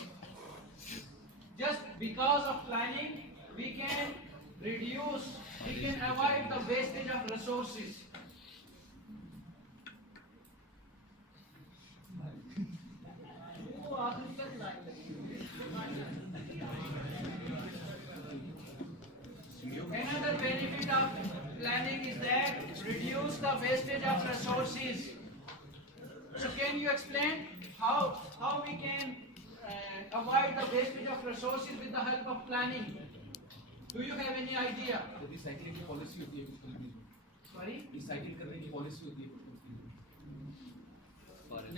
Just because of planning, we can avoid the wastage of resources. Another benefit of planning is that reduce the wastage of resources. So can you explain how we can avoid the wastage of resources with the help of planning? Do you have any idea? Recycling की policy होती है कुछ company में. Sorry? Recycle करने की policy होती है कुछ कंपनी में.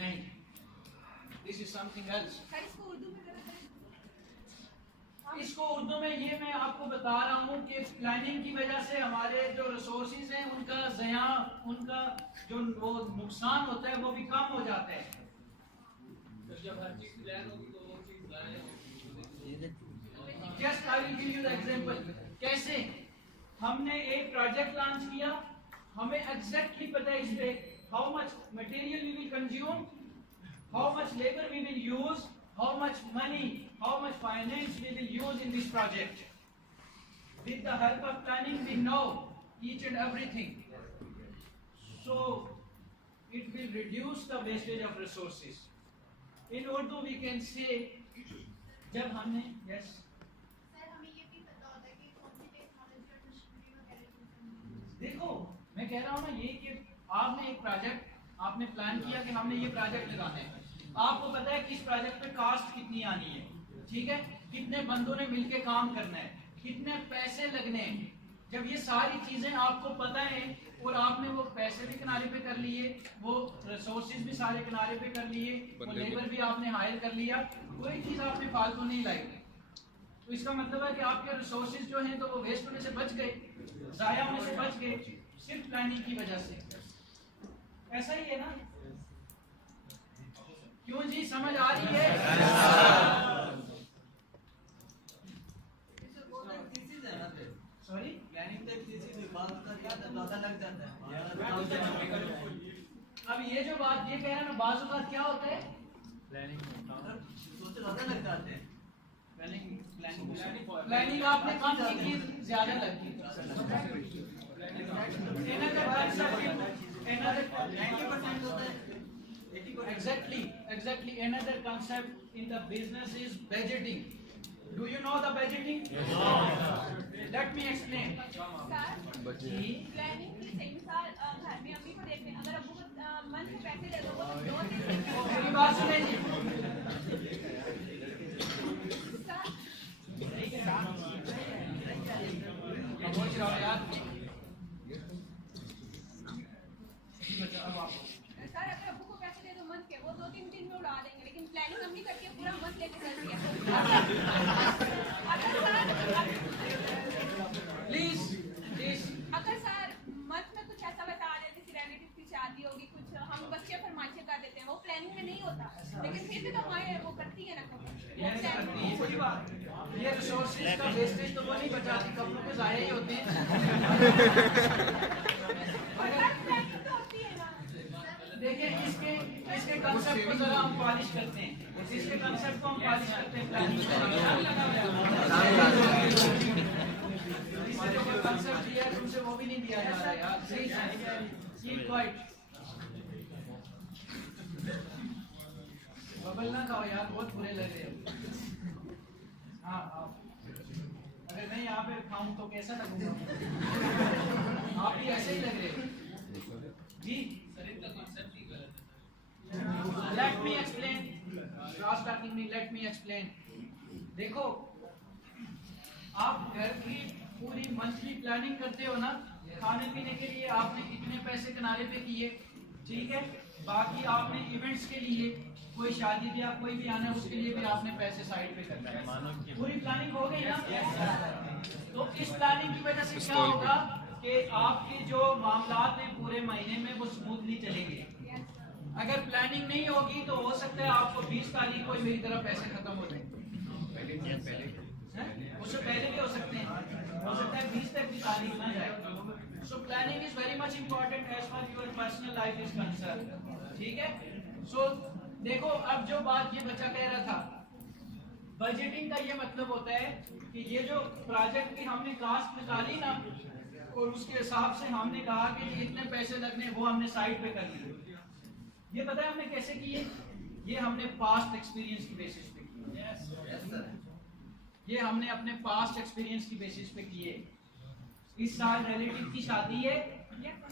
नहीं. This is something else. इसको उर्दू में ये मैं आपको बता रहा हूँ कि प्लानिंग की वजह से हमारे जो रिसोर्सेज हैं उनका ज़या, उनका जो वो नुकसान होता है वो भी कम हो जाता है. जब हर चीज प्लान होगी तो वो चीज ज़ाया होगी. Just I will give you the example. कैसे? हमने एक प्रोजेक्ट लॉन्च किया, हमें एग्जैक्टली पता है इस पे how much material we will consume, how much labor we will use, how much money, how much finance we will use in this project. With the help of planning, we know each and everything. So, it will reduce the wastage of resources. In Urdu, we can say, जब हमने, yes. देखो, मैं कह रहा हूँ ना ये कि आपने एक प्रोजेक्ट, आपने प्लान किया कि हमने ये प्रोजेक्ट लगाना है. आपको पता है कि इस प्रोजेक्ट पे कास्ट कितनी आनी है, ठीक है? कितने बंदों ने मिलके काम करना है, कितने पैसे लगने हैं. जब ये सारी चीजें आपको पता है और आपने वो पैसे भी किनारे पे कर लिए, वो रिसोर्सेज भी सारे किनारे पे कर लिए, वो लेबर भी आपने हायर कर लिया, कोई चीज आपने फालतू नहीं लाई. तो इसका मतलब है कि आपके रिसोर्सेज जो हैं तो वो वेस्ट होने से बच गए, जाया होने से बच गए, सिर्फ प्लानिंग की वजह से. ऐसा ही है ना? क्यों जी, समझ आ रही है? सॉरी, अब ये जो बात ये कह रहे हैं ना, बाजू का क्या होता है? प्लानिंग आपने कम की ज्यादा लगती है. Exactly. Another concept in the business is budgeting. Do you know the budgeting? Yes. Let me explain. Planning की सही मिसाल घर में अम्मी को देखते हैं, अगर अब्बू को मन से पैसे दे दो वो तो मेरी बात सुने जी. पहुंच रहा हूँ यार. सर अगर अब्बू को पैसे दे दो मंथ के, वो 2-3 दिन में उड़ा देंगे, लेकिन प्लानिंग अम्मी करती है पूरा मंथ लेके चलती है. प्लीज अगर सर मंथ में कुछ ऐसा बता देते कि रिलेटिव की शादी लेकिन फिर भी तो हमारे वो करती है ना ये नहीं करती है, कोई बात नहीं। ये रिसोर्सेज का वेस्टेज तो वो नहीं बचाती, कपड़ों के ज़ाया ही होते हैं। देखिए इसके इसके कंसेप्ट को जरा हम पॉलिश करते हैं, इसके कंसेप्ट को हम पॉलिश करते हैं। इससे जो कंसेप्ट दिया है तुमसे वो भी नहीं दिया जा रहा यार, सही है। कीप क्वाइट, बबल ना खाओ यार, बहुत बुरे लग रहे हो। हाँ आओ, अगर मैं यहाँ पे खाऊं तो कैसा लगूंगा? आप भी ऐसे ही लग रहे हो जी। Let me explain. Last talking me. Let me explain. देखो, आप घर की पूरी मंथली प्लानिंग करते हो ना, खाने पीने के लिए आपने इतने पैसे किनारे पे किए, ठीक है। बाकी आपने इवेंट्स के लिए, कोई शादी ब्याह कोई भी आना है उसके लिए भी आपने पैसे साइड पे करना है। पूरी प्लानिंग हो गई ना। तो इस प्लानिंग की वजह से क्या होगा कि आपके जो मामलात हैं पूरे महीने में वो स्मूथली चलेंगे। अगर प्लानिंग नहीं होगी तो हो सकता है आपको 20 तारीख को मेरी तरफ पैसे खत्म हो जाए, उससे पहले भी हो सकते हैं, हो सकता है 20 तक की तारीख ना जाए। So planning is very much important as far your personal life is concern, ठीक है। सो देखो, अब जो बात ये बच्चा कह रहा था, बजटिंग का ये मतलब होता है कि ये जो प्रोजेक्ट की हमने कास्ट निकाली ना और उसके हिसाब से हमने कहा कि इतने पैसे लगने, वो हमने साइड पे कर दिए। ये पता है हमने कैसे किए? ये हमने पास्ट एक्सपीरियंस की बेसिस पे किए। ये हमने अपने पास्ट एक्सपीरियंस की बेसिस पे किए। इस साल रिलेटिव की शादी है,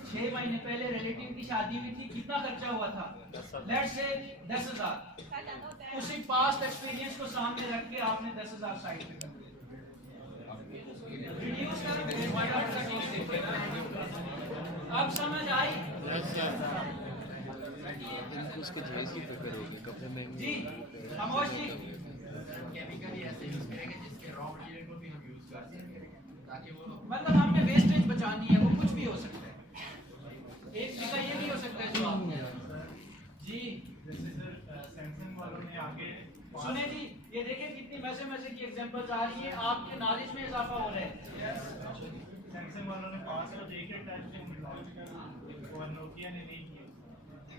6 महीने पहले रिलेटिव की शादी हुई थी, कितना खर्चा हुआ था? Let's say 10,000। उसी पास्ट एक्सपीरियंस को सामने रख के आपने 10,000 साइड पे कर दिया। अब समझ आई? उसके जैसे प्रिपेयर हो गए कपड़े महंगे जी खामोश जी। केमिकल ही ऐसे यूज करेंगे जिसके रॉ मटेरियल को भी हम यूज कर सकें, ताकि वो मतलब हमने वेस्टेज बचानी है, वो कुछ भी हो सकता है, एक का ये नहीं हो सकता है जो आपने जी। सैमसंग वालों ने आगे सुने जी, ये देखिए कितनी मजे मजे की एग्जांपल्स आ रही है, आपके नॉलेज में इजाफा हो रहा है। सैमसंग वालों ने 5 को देखे टच और नोकिया ने नहीं किया,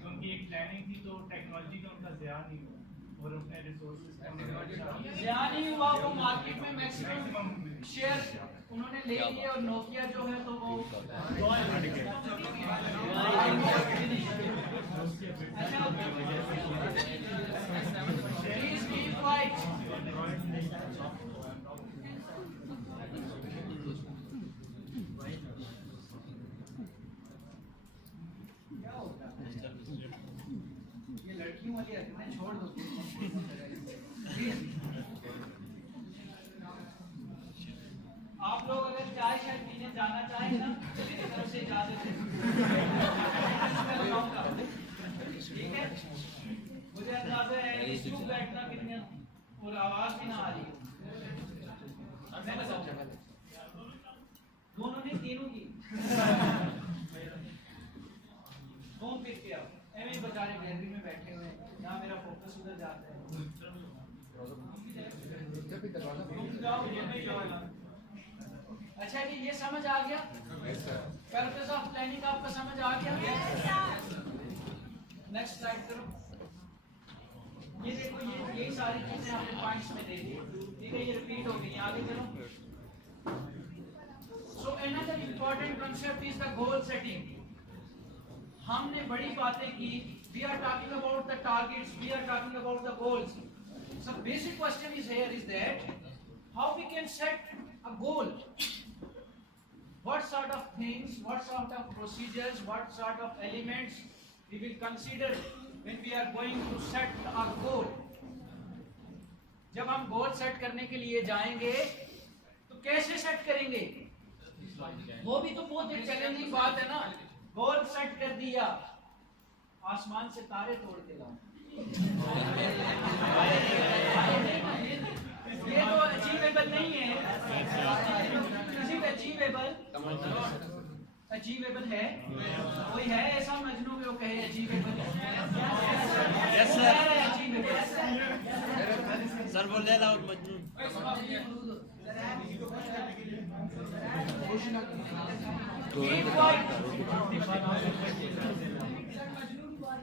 उनकी एक प्लानिंग थी तो टेक्नोलॉजी का उनका ज़्यादा नहीं हुआ और अपने रिसोर्सेज का ज़्यादा नहीं हुआ, वो मार्केट में मैक्सिमम शेयर उन्होंने ले लिए और नोकिया जो है तो वो प्लीज कीप क्वाइट। ये लड़कियों वाली हरकतें छोड़ दो। आप लोग अगर चाय शायद पीने जाना चाहें ना, मेरी तरफ से इजाजत है। ठीक है, मुझे अंदाजा है इस चुप बैठना कितने और आवाज भी ना आ रही है। मैं बताऊँ दोनों ने तीनों की घूम फिर के आओ, एवं बेचारे गैलरी में बैठे हुए हैं, यहाँ मेरा फोकस उधर जाता है। अच्छा जी, ये समझ आ गया? पर्पस ऑफ प्लानिंग आपका समझ आ गया? नेक्स्ट स्लाइड करो। ये देखो, ये सारी चीजें हमने पॉइंट्स में दे दी, ठीक है, ये रिपीट हो गई। आगे चलो। So another important concept is the goal setting. हमने बड़ी बातें की, we are talking about the targets, we are talking about the goals. So basic question is here is that how we can set a goal. What sort of things, what sort of procedures, what sort of elements we will consider when we are going to set a goal. जब हम goal set करने के लिए जाएंगे तो कैसे set करेंगे? वो भी तो बहुत एक चैलेंजिंग बात है ना। गोल सेट कर दिया, आसमान से तारे तोड़ के लाओ, ये तो अचीवेबल नहीं है। अचीवेबल अचीवेबल है? कोई है ऐसा मजनू में वो कहे अचीवेबल है? Yes, sir. अचीवेबल सर बोल रहे लाउड मजनून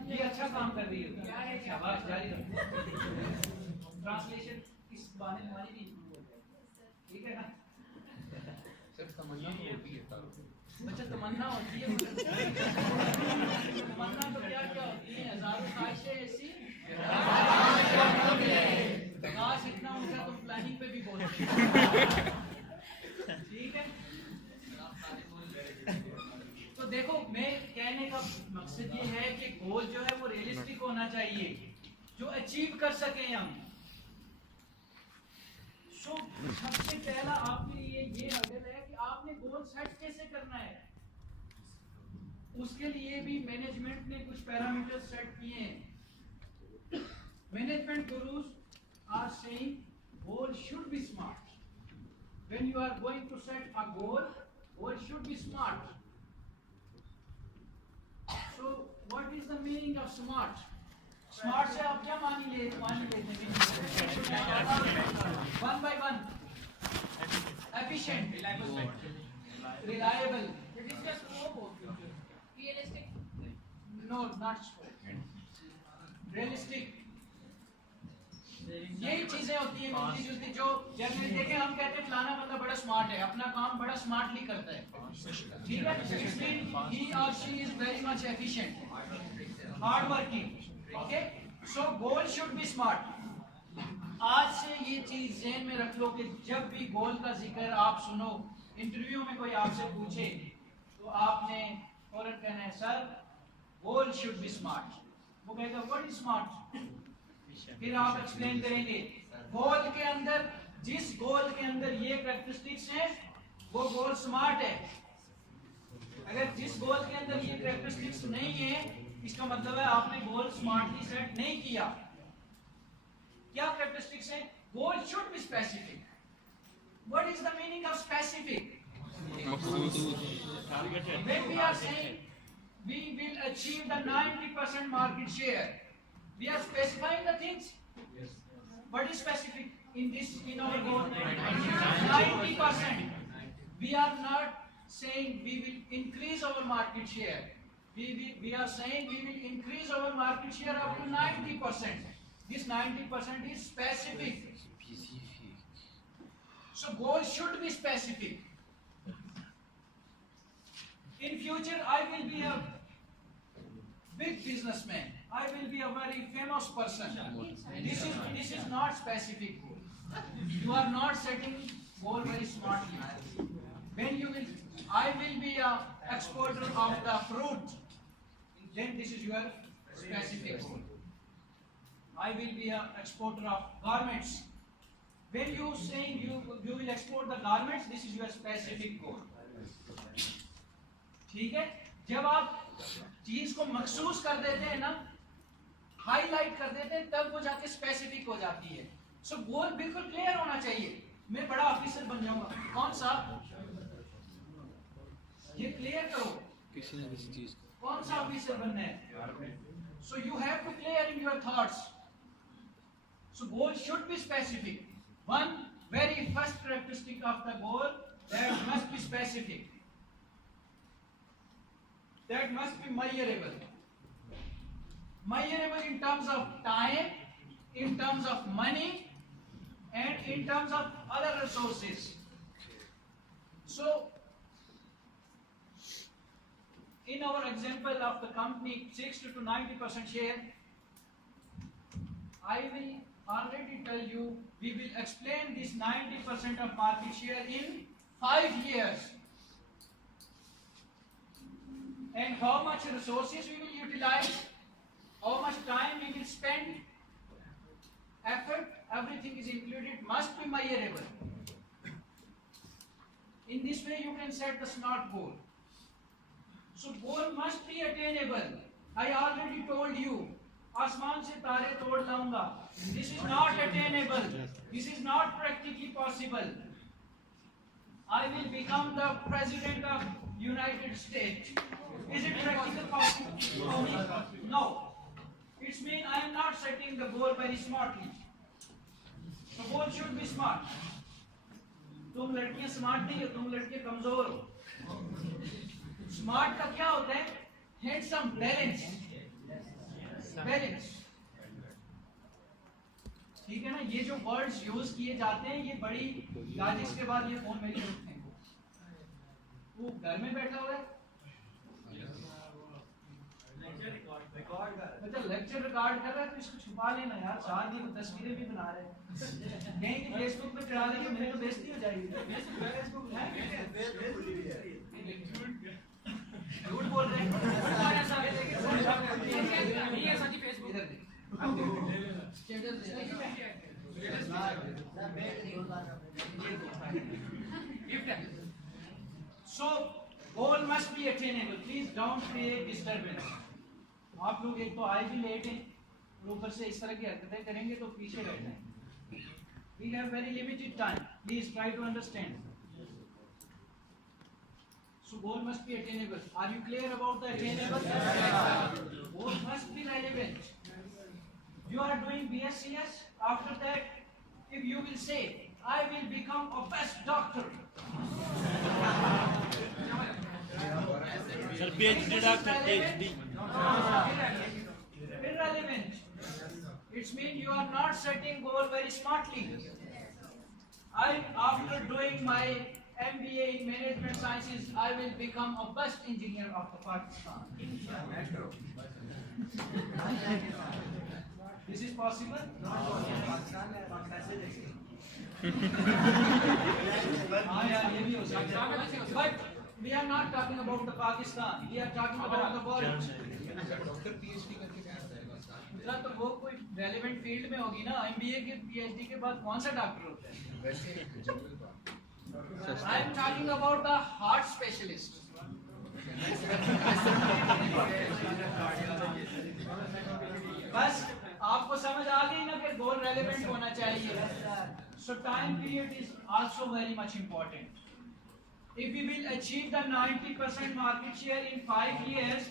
ये अच्छा काम कर रही है, शाबाश, जारी रखो। ट्रांसलेशन इस बहाने हमारी भी improve हो जाए, ठीक है ना? सिर्फ तमन्ना तो होती है अच्छा तमन्ना होती है, तमन्ना तो क्या क्या होती है? हजारों ख्वाहिशें ऐसी काश इतना ऊंचा तुम प्लानिंग पे भी बोलते, ठीक है? तो देखो, मैं कहने का मकसद ये है कि गोल जो है वो रियलिस्टिक होना चाहिए, जो अचीव कर सके हम। सो सबसे पहला आपके लिए ये हर्डल है कि आपने गोल सेट कैसे करना है। उसके लिए भी मैनेजमेंट ने कुछ पैरामीटर सेट किए हैं। Management gurus are saying goal should be smart. When you are going to set a goal should be smart. So what is the meaning of smart? Smart से आप क्या मान लेते हैं? One by one, efficient, reliable. It is just scope of future. Realistic. No, not scope. Realistic. यही चीजें होती हैं मिलती जुलती, जो जनरली देखें हम कहते हैं फलाना बंदा बड़ा स्मार्ट है, अपना काम बड़ा स्मार्टली करता है, ठीक है? He or she is very much efficient, hard working, okay? So goal should be smart. आज से ये चीज ज़हन में रख लो कि जब भी गोल का जिक्र आप सुनो, इंटरव्यू में कोई आपसे पूछे तो आपने फौरन कहना है sir goal should be smart. वो कहेगा व्हाट इज स्मार्ट? फिर आप एक्सप्लेन करेंगे गोल के अंदर, जिस गोल के अंदर ये कैरेक्टरिस्टिक्स हैं वो गोल स्मार्ट है। अगर जिस गोल के अंदर ये कैरेक्टरिस्टिक्स नहीं है, इसका मतलब है आपने गोल स्मार्टली सेट नहीं किया। क्या कैरेक्टरिस्टिक्स हैं? गोल should be specific. What is the meaning of specific? When we are saying we will achieve the 90% market share, we are specifying the things. Yes. What is specific in our goal? 90%. We are not saying we will increase our market share. We are saying we will increase our market share up to 90%. This 90% is specific. So goal should be specific. In future, I will be a big businessman. I will be a very famous person. This is not specific goal. You are not setting goal very smartly. When you will, I will be a exporter of the fruit. Then this is your specific goal. I will be a exporter of garments. When you saying you will export the garments, this is your specific goal. ठीक है? जब आप चीज को मखसूस कर देते हैं ना, हाईलाइट कर देते हैं, तब वो जाके स्पेसिफिक हो जाती है। सो गोल बिल्कुल क्लियर होना चाहिए। मैं बड़ा ऑफिसर बन जाऊंगा, कौन सा? ये क्लियर करो, किसी न किसी चीज कौन सा ऑफिसर बनना है। So you have to clear in your thoughts. So goal should be specific. One very first characteristic of the goal, that must be specific, that must be measurable. Measurable in terms of time, in terms of money, and in terms of other resources. So, in our example of the company 60 to 90% share, I will already tell you, we will explain this 90% of market share in 5 years. And how much resources we will utilize, how much time we will spend, effort, everything is included, must be measurable. In this way you can set the SMART goal. So goal must be attainable. I already told you, आसमान से तारे तोड़ लाऊंगा. This is not attainable. This is not practically possible. I will become the president of United States. Is it practical possible? No. It means I am not setting the goal very smartly. The goal should be smart. तुम लड़कियां smart नहीं हो, तुम लड़के कमजोर हो. Smart का क्या होता है? Handsome, balance. बैलेंस. ठीक है ना? ये जो वर्ड्स यूज किए जाते हैं ये बड़ी लाजिश के बाद ये फोन मेरी तरफ फेंको. वो घर में बैठा हुआ है. अच्छा लेक्चर रिकॉर्ड कर रहा है तो इसको छुपा लेना यार. साथ ही तस्वीरें भी बना रहे हैं. नहीं कि फेसबुक पे चढ़ा देंगे मेरी तो बेइज्जती हो जाएगी. फेसबुक है झूठ बोल रहे हैं. नहीं है सच्ची. फेसबुक इधर देख. So goal must be attainable. Please don't create disturbance. आप लोग एक तो आए भी लेट हैं और ऊपर से इस तरह की हरकतें करेंगे तो पीछे रह जाएंगे. We have very limited time. Please try to understand. So goal must be attainable. Are you clear about the attainable? Goal must be relevant. You are doing BScs. After that, if you will say, I will become a best doctor. Sir, PhD doctor, PhD. Irrelevant. It means you are not setting goal very smartly. After doing my MBA in management sciences, I will become a best engineer of the Pakistan. This is possible? But we are not talking about the Pakistan. We are talking about the world. Doctor PhD करके क्या जाएगा? मतलब तो वो कोई relevant field में होगी ना. एमबीए के पीएचडी के बाद कौन सा डॉक्टर होता है? वैसे जनरल बात. I am talking about the heart specialist. बस आपको समझ आ गई ना कि गोल रेलेवेंट होना चाहिए. So time period is also very much important. If we will achieve the 90% market share in 5 years,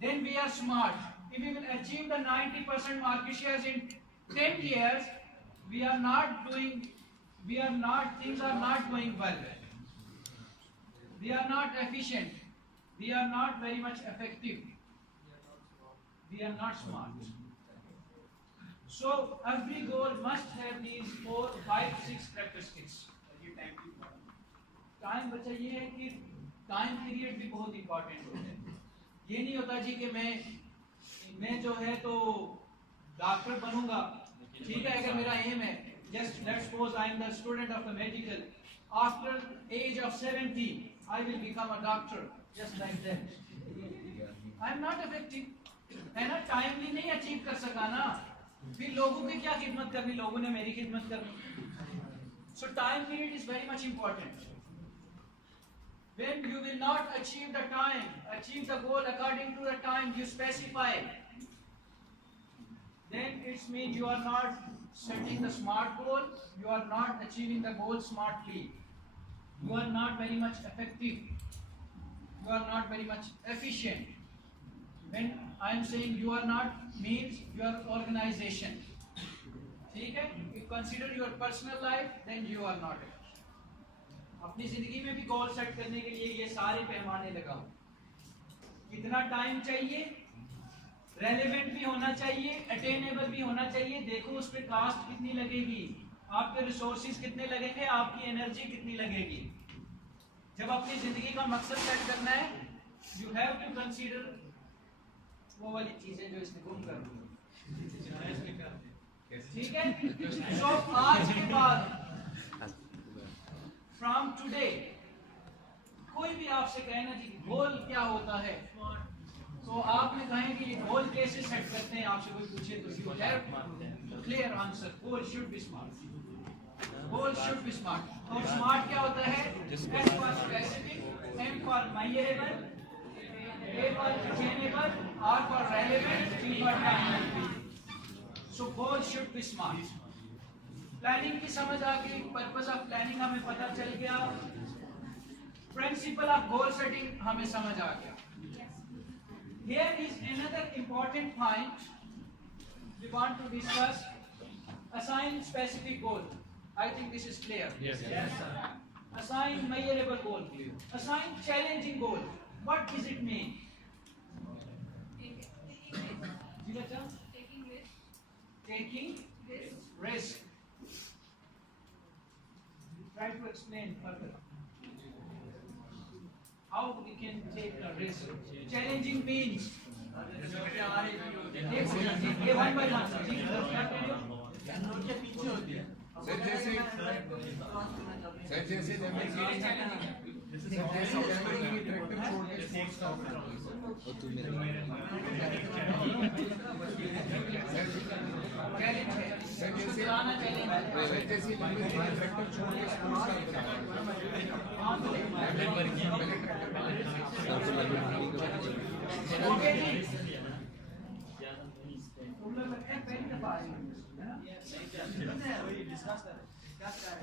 then we are smart. If we will achieve the 90% market shares in 10 years, things are not going well. We are not efficient. We are not very much effective. We are not smart. So every goal must have these 4, 5, 6 characteristics. Time बच्चा ये है कि time period भी बहुत important होता है. ये नहीं होता जी कि मैं जो है तो डॉक्टर बनूंगा. ठीक है, अगर मेरा एम है, just let's suppose I am the student of the medical. After age of 70, I will become a doctor. Just like that. I am not effective. है ना? टाइमली नहीं अचीव कर सका ना. फिर लोगों की क्या खिदमत करनी, लोगों ने मेरी खिदमत करनी. So time period is very much important. When you will not achieve the goal according to the time you specify, then it means you are not setting the smart goal, you are not achieving the goal smartly, you are not very much effective, you are not very much efficient. When I am saying you are not, means your organization. ठीक है? If you consider your personal life, then you are not efficient. अपनी जिंदगी में भी goal set करने के लिए ये सारे पैमाने लगाओ. कितना टाइम चाहिए, रेलेवेंट भी होना चाहिए, अटेनेबल भी होना चाहिए. देखो उस पर कास्ट कितनी लगेगी, आपके रिसोर्सेज कितने लगेंगे, आपकी एनर्जी कितनी लगेगी. जब अपनी जिंदगी का मकसद सेट करना है, यू हैव टू कंसीडर वो वाली चीजें जो इसमें गुम कर दी. ठीक है? सो आज के बाद फ्रॉम टुडे कोई भी आपसे कहे ना जी गोल क्या होता है, तो आपने कहें कि ये गोल कैसे सेट करते हैं, आपसे कोई पूछे तो you have clear answer. Goal should be smart. Goal should be smart. और स्मार्ट क्या होता है? S for specific, M for measurable, A for attainable, R for relevant, T for timeable. So goal should be smart. Planning की समझ आ गई, purpose of planning हमें पता चल गया. प्रिंसिपल ऑफ गोल सेटिंग हमें समझ आ गया. Here is another important point we want to discuss. Assign specific goal. I think this is clear. Yes. Yes, sir. Assign measurable goal. Assign challenging goal. What does it mean? जी बच्चा? Taking risk. Try to explain further. How we can take a risk? Challenging means. ये one by one. जी क्या कह रहे हो? पीछे होती है sir जैसे ट्रैक्टर छोड़ के स्पोर्ट्स स्टॉप और तू मेरे चैलेंज है. उसको चलाना चैलेंज है. जैसे ट्रैक्टर छोड़ के स्पोर्ट्स हाँ तो ओके जी. तुम लोग लगता है पहली दफा आए हो, है ना?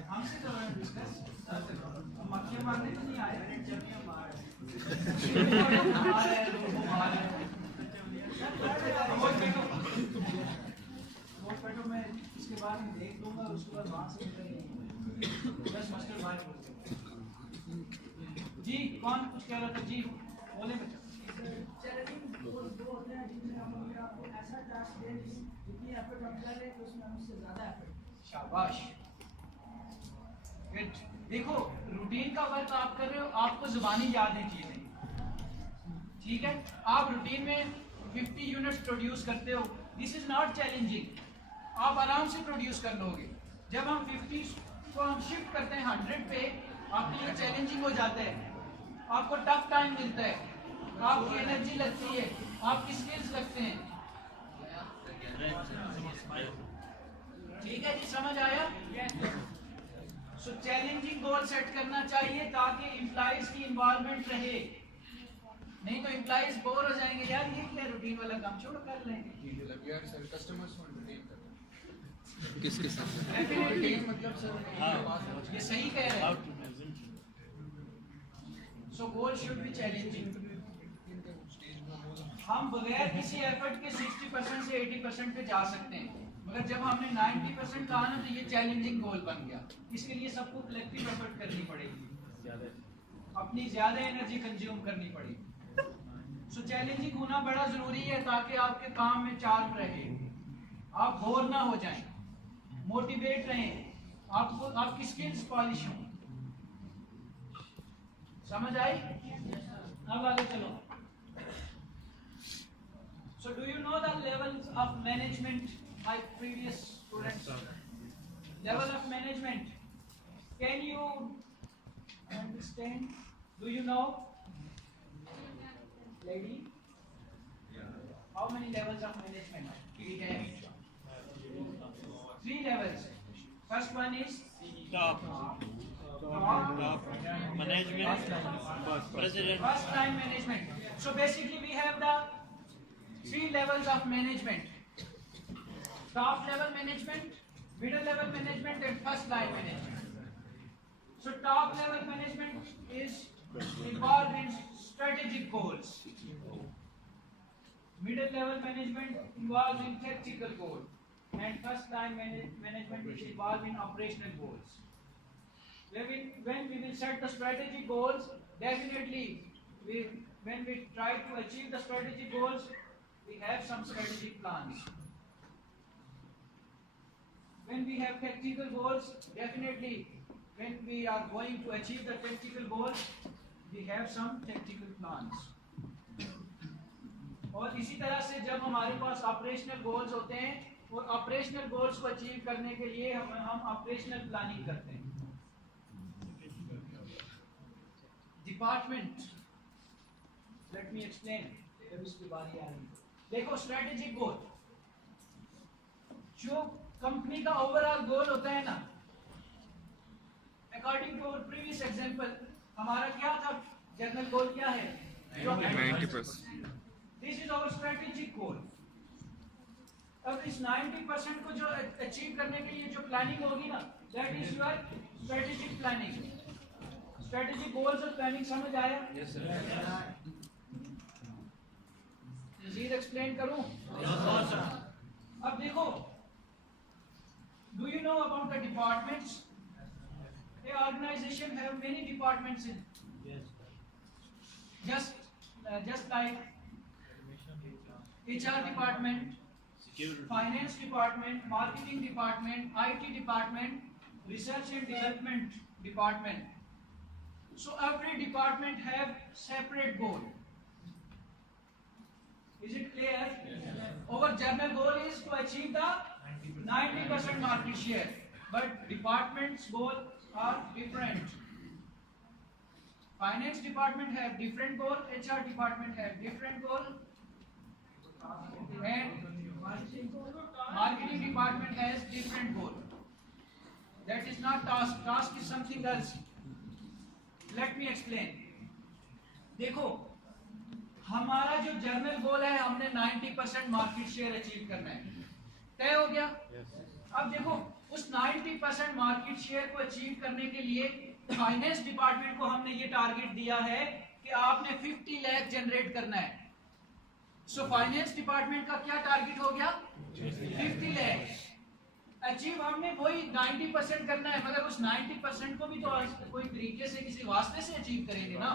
हमसे तो डिस्कस मक्खियाँ मारने तो नहीं आए. वोट मैं इसके बाद में देख लूंगा, उसके बाद वहाँ से बस मास्टर भाई जी कौन कुछ कह रहा था जी, बोले बच्चा. चैलेंजिंग गोल दो होते हैं जिनमें हम लोग आपको ऐसा टास्क दें जितनी एफर्ट हम कर रहे हैं तो उसमें हम उससे ज़्यादा एफर्ट. शाबाश. गुड. देखो रूटीन का वर्क आप कर रहे हो, आपको जुबानी याद है चीजें, ठीक है? आप रूटीन में 50 यूनिट्स प्रोड्यूस करते हो. This is not challenging. आप आराम से प्रोड्यूस कर लोगे. जब हम 50 को हम शिफ्ट करते हैं 100 पे, आपके लिए चैलेंजिंग हो जाता है. आपको टफ टाइम मिलता है, आपकी एनर्जी लगती है, आपकी स्किल्स लगते हैं. ठीक है जी, समझ आया? सो चैलेंजिंग गोल सेट करना चाहिए ताकि एम्प्लॉइज की इन्वॉल्वमेंट रहे. नहीं तो एम्प्लॉइज बोर हो जाएंगे, यार ये क्या रूटीन वाला काम छोड़ो कर लेंगे. यार सर कस्टमर्स को एंटरटेन करना किसके साथ Definitely. मतलब सर ये सही कह रहे हैं. सो गोल शुड बी चैलेंजिंग. हम बगैर किसी एफर्ट के 60% से 80% पे जा सकते हैं, मगर जब हमने 90% कहा ना तो ये चैलेंजिंग गोल बन गया. इसके लिए सबको कलेक्टिव एफर्ट करनी पड़ेगी, अपनी ज्यादा एनर्जी कंज्यूम करनी पड़ेगी. सो चैलेंजिंग होना बड़ा जरूरी है ताकि आपके काम में चार्म रहे, आप बोर ना हो जाएं, मोटिवेट रहें, आपको आपकी स्किल्स पॉलिश हो. समझ आई? अब आगे चलो. So do you know the levels of management, my previous students? Level of management. Can you understand? Do you know? Lady? How many levels of management we have? 3 levels. First one is Top management, president. first line management. So basically we have the 3 levels of management: top level management, middle level management, and first line management. So top level management is involved in strategic goals. Middle level management involved in tactical goals, and first line management is involved in operational goals. When we will set the strategic goals, definitely when we try to achieve the strategic goals, we have some strategic plans. When we have tactical goals, definitely when we are going to achieve the tactical goals, we have some tactical plans. और इसी तरह से जब हमारे पास operational goals होते हैं और operational goals को अचीव करने के लिए हम ऑपरेशनल प्लानिंग करते हैं. Department, let me explain. जब इसकी बारी आ रही है, देखो स्ट्रेटेजिक गोल जो कंपनी का ओवरऑल गोल होता है ना, according to our previous example, हमारा क्या था? जनरल गोल क्या है? 90%. This is our strategic goal. अब इस 90% को जो अचीव करने के लिए जो प्लानिंग होगी ना, that is your strategic planning. Strategy goals और प्लानिंग समझ आया? Yes, sir. मजीद एक्सप्लेन करूं? अब देखो, do you know about the departments? A organization have many departments in. Just like HR department, finance department, marketing department, IT department, research and development department. So every department have separate goal. Is it clear? Our general goal is to achieve the 90% market share, but departments' goal are different. Finance department have different goal, HR department have different goal, and marketing department has different goal. That is not task. Task is something else. Let me explain. देखो, हमारा जो journal गोल है, हमने 90% market share achieve करना है, तय हो गया। अब देखो, उस 90% मार्केट शेयर को अचीव करने के लिए फाइनेंस डिपार्टमेंट को हमने ये टारगेट दिया है कि आपने 50 लाख जनरेट करना है। सो फाइनेंस डिपार्टमेंट का क्या टारगेट हो गया? 50 लाख। अचीव हमने वही 90% करना है, मगर उस 90% को भी तो कोई तरीके से किसी वास्ते से अचीव करेंगे ना।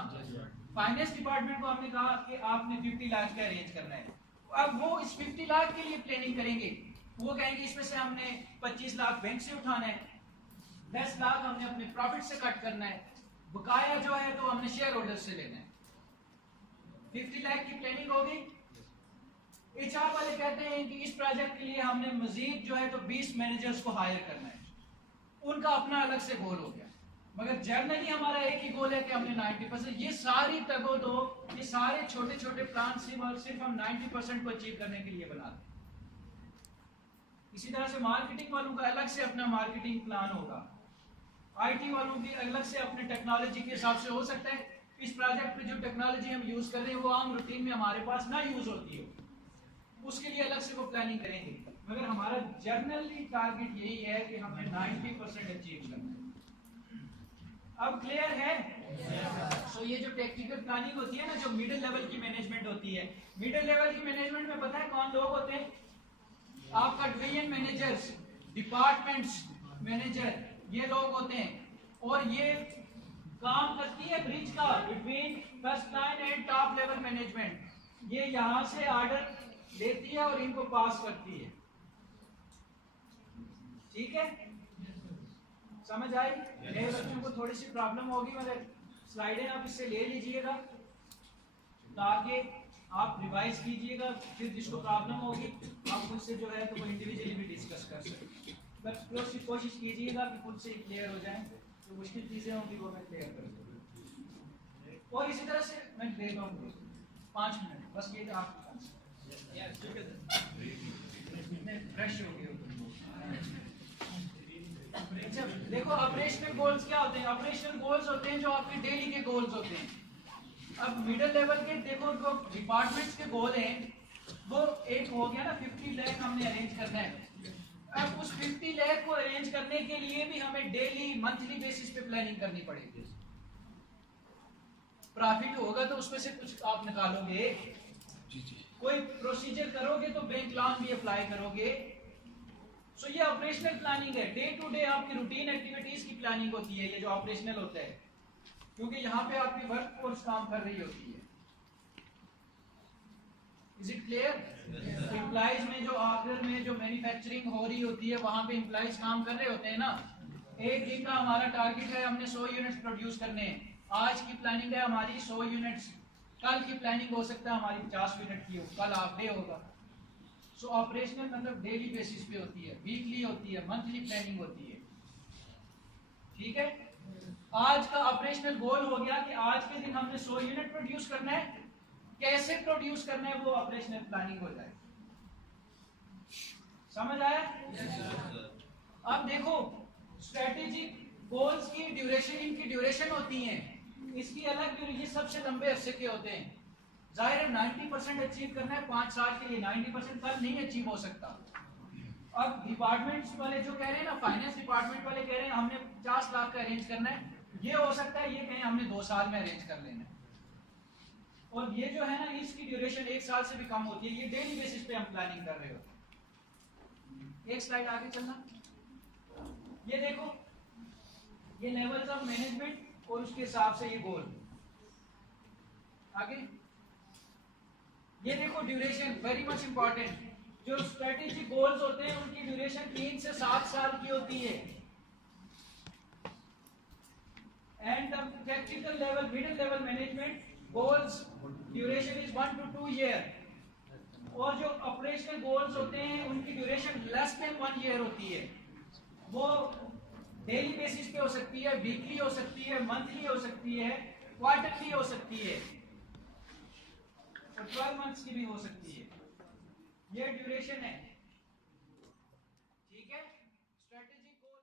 फाइनेंस डिपार्टमेंट को हमने कहा कि आपने 50 लाख का अरेंज करना है। अब वो इस 50 लाख के लिए प्लानिंग करेंगे। वो कहेंगे इसमें से हमने 25 लाख बैंक से उठाना है, 10 लाख हमने अपने प्रॉफिट से कट करना है, बकाया जो है तो हमने शेयर होल्डर से लेना है। 50 लाख की प्लानिंग होगी। एचआर वाले कहते हैं कि इस प्रोजेक्ट के लिए हमने मजीद जो है तो 20 मैनेजर्स को हायर करना है, उनका अपना अलग से गोल हो गया। मगर जर्नली हमारा एक ही गोल है कि हमने 90%, ये सारी तगो दो, ये सारे छोटे छोटे प्लान सिर्फ हम 90% को अचीव करने के लिए बनाते हैं। इसी तरह से मार्केटिंग वालों का अलग से अपना मार्केटिंग प्लान होगा, आईटी वालों की अलग से अपने टेक्नोलॉजी के हिसाब से हो सकता है इस प्रोजेक्ट पे जो टेक्नोलॉजी हम यूज कर रहे हैं वो आम रूटीन में हमारे पास ना यूज होती हो, उसके लिए अलग से वो प्लानिंग करेंगे। मगर हमारा जर्नली टारगेट यही है कि हमने 90% अचीव करना है। अब क्लियर है? सो ये जो टेक्निकल प्लानिंग होती है ना, जो मिडिल लेवल की मैनेजमेंट होती है, मिडिल लेवल की मैनेजमेंट में पता है कौन लोग होते हैं? आपका डिवीजन मैनेजर्स, डिपार्टमेंट्स मैनेजर, ये लोग होते हैं। और ये काम करती है ब्रिज का between first line and top level management. ये यहां से ऑर्डर लेती है और इनको पास करती है। ठीक है, समझ आई? नए बच्चों को थोड़ी सी प्रॉब्लम होगी, मगर स्लाइडें आप इससे ले लीजिएगा ताकि आप रिवाइज कीजिएगा, फिर जिसको प्रॉब्लम होगी आप मुझसे जो है तो वो इंडिविजुअली भी डिस्कस कर सकते हैं। बस कोशिश कीजिएगा कि खुद से क्लियर हो जाए, जो मुश्किल चीज़ें होंगी वो मैं क्लियर कर दूँगा। और इसी तरह से मैं देता हूँ 5 मिनट, बस ये आप फ्रेश हो गए। अच्छा देखो, ऑपरेशनल गोल्स क्या होते हैं? ऑपरेशनल गोल्स होते हैं जो आपके डेली के गोल्स होते हैं। अब मिडिल लेवल के देखो, जो डिपार्टमेंट्स के गोल हैं वो एक हो गया ना, 50 लाख हमने अरेंज करना है। अब उस 50 लाख को अरेंज करने के लिए भी हमें डेली मंथली बेसिस पे प्लानिंग करनी पड़ेगी। प्रॉफिट होगा तो उसमें से कुछ आप निकालोगे, कोई प्रोसीजर करोगे तो बैंक लोन भी अप्लाई करोगे। सो ये ऑपरेशनल प्लानिंग है, डे टू डे आपकी रूटीन एक्टिविटीज की प्लानिंग होती है, ये जो ऑपरेशनल होता है, क्योंकि यहाँ पे आपकी वर्क फोर्स काम कर रही होती है। Is it clear? एम्प्लॉइज में जो आखिर में जो मैन्युफैक्चरिंग हो रही होती है वहां पे एम्प्लॉइज काम कर रहे होते हैं ना। एक दिन का हमारा टारगेट है, हमने 100 यूनिट्स प्रोड्यूस करने हैं। आज की प्लानिंग है हमारी 100 यूनिट्स, कल की प्लानिंग हो सकता है हमारी 50 यूनिट की हो, कल हाफ डे होगा। सो ऑपरेशनल मतलब डेली बेसिस पे होती है, वीकली होती है, मंथली प्लानिंग होती है। ठीक है, आज का ऑपरेशनल गोल हो गया कि आज के दिन हमने 100 यूनिट प्रोड्यूस करना है। कैसे प्रोड्यूस करना है वो ऑपरेशनल प्लानिंग हो जाए। समझ आया? अब देखो, स्ट्रेटेजिक गोल्स की ड्यूरेशन, इनकी ड्यूरेशन होती है, इसकी अलग, ये सबसे लंबे अरसे के होते हैं। जाहिर है 90% अचीव करना है 5 साल के लिए, 90% कल नहीं अचीव हो सकता। अब डिपार्टमेंट्स वाले जो कह रहे हैं ना, फाइनेंस डिपार्टमेंट वाले कह रहे हैं हमने 50 लाख का अरेंज करना है, ये हो सकता है ये कहें हमने 2 साल में अरेंज कर लेना है। और ये जो है ना इसकी ड्यूरेशन 1 साल से भी कम होती है, ये डेली बेसिस पे हम प्लानिंग कर रहे होते हैं। एक स्लाइड आगे चलना, ये देखो ये लेवल्स ऑफ मैनेजमेंट और उसके हिसाब से ये गोल। आगे ये देखो ड्यूरेशन वेरी मच इंपॉर्टेंट, जो स्ट्रेटेजिक गोल्स होते हैं उनकी ड्यूरेशन 3 से 7 साल की होती है, and the tactical level middle level management goals duration is 1 to 2 year, और जो ऑपरेशनल गोल्स होते हैं उनकी ड्यूरेशन लेस देन 1 ईयर होती है। वो डेली बेसिस पे हो सकती है, वीकली हो सकती है, मंथली हो सकती है, क्वार्टरली हो सकती है, और 12 मंथ्स की भी हो सकती है। ये ड्यूरेशन है, ठीक है। स्ट्रेटेजिक गोल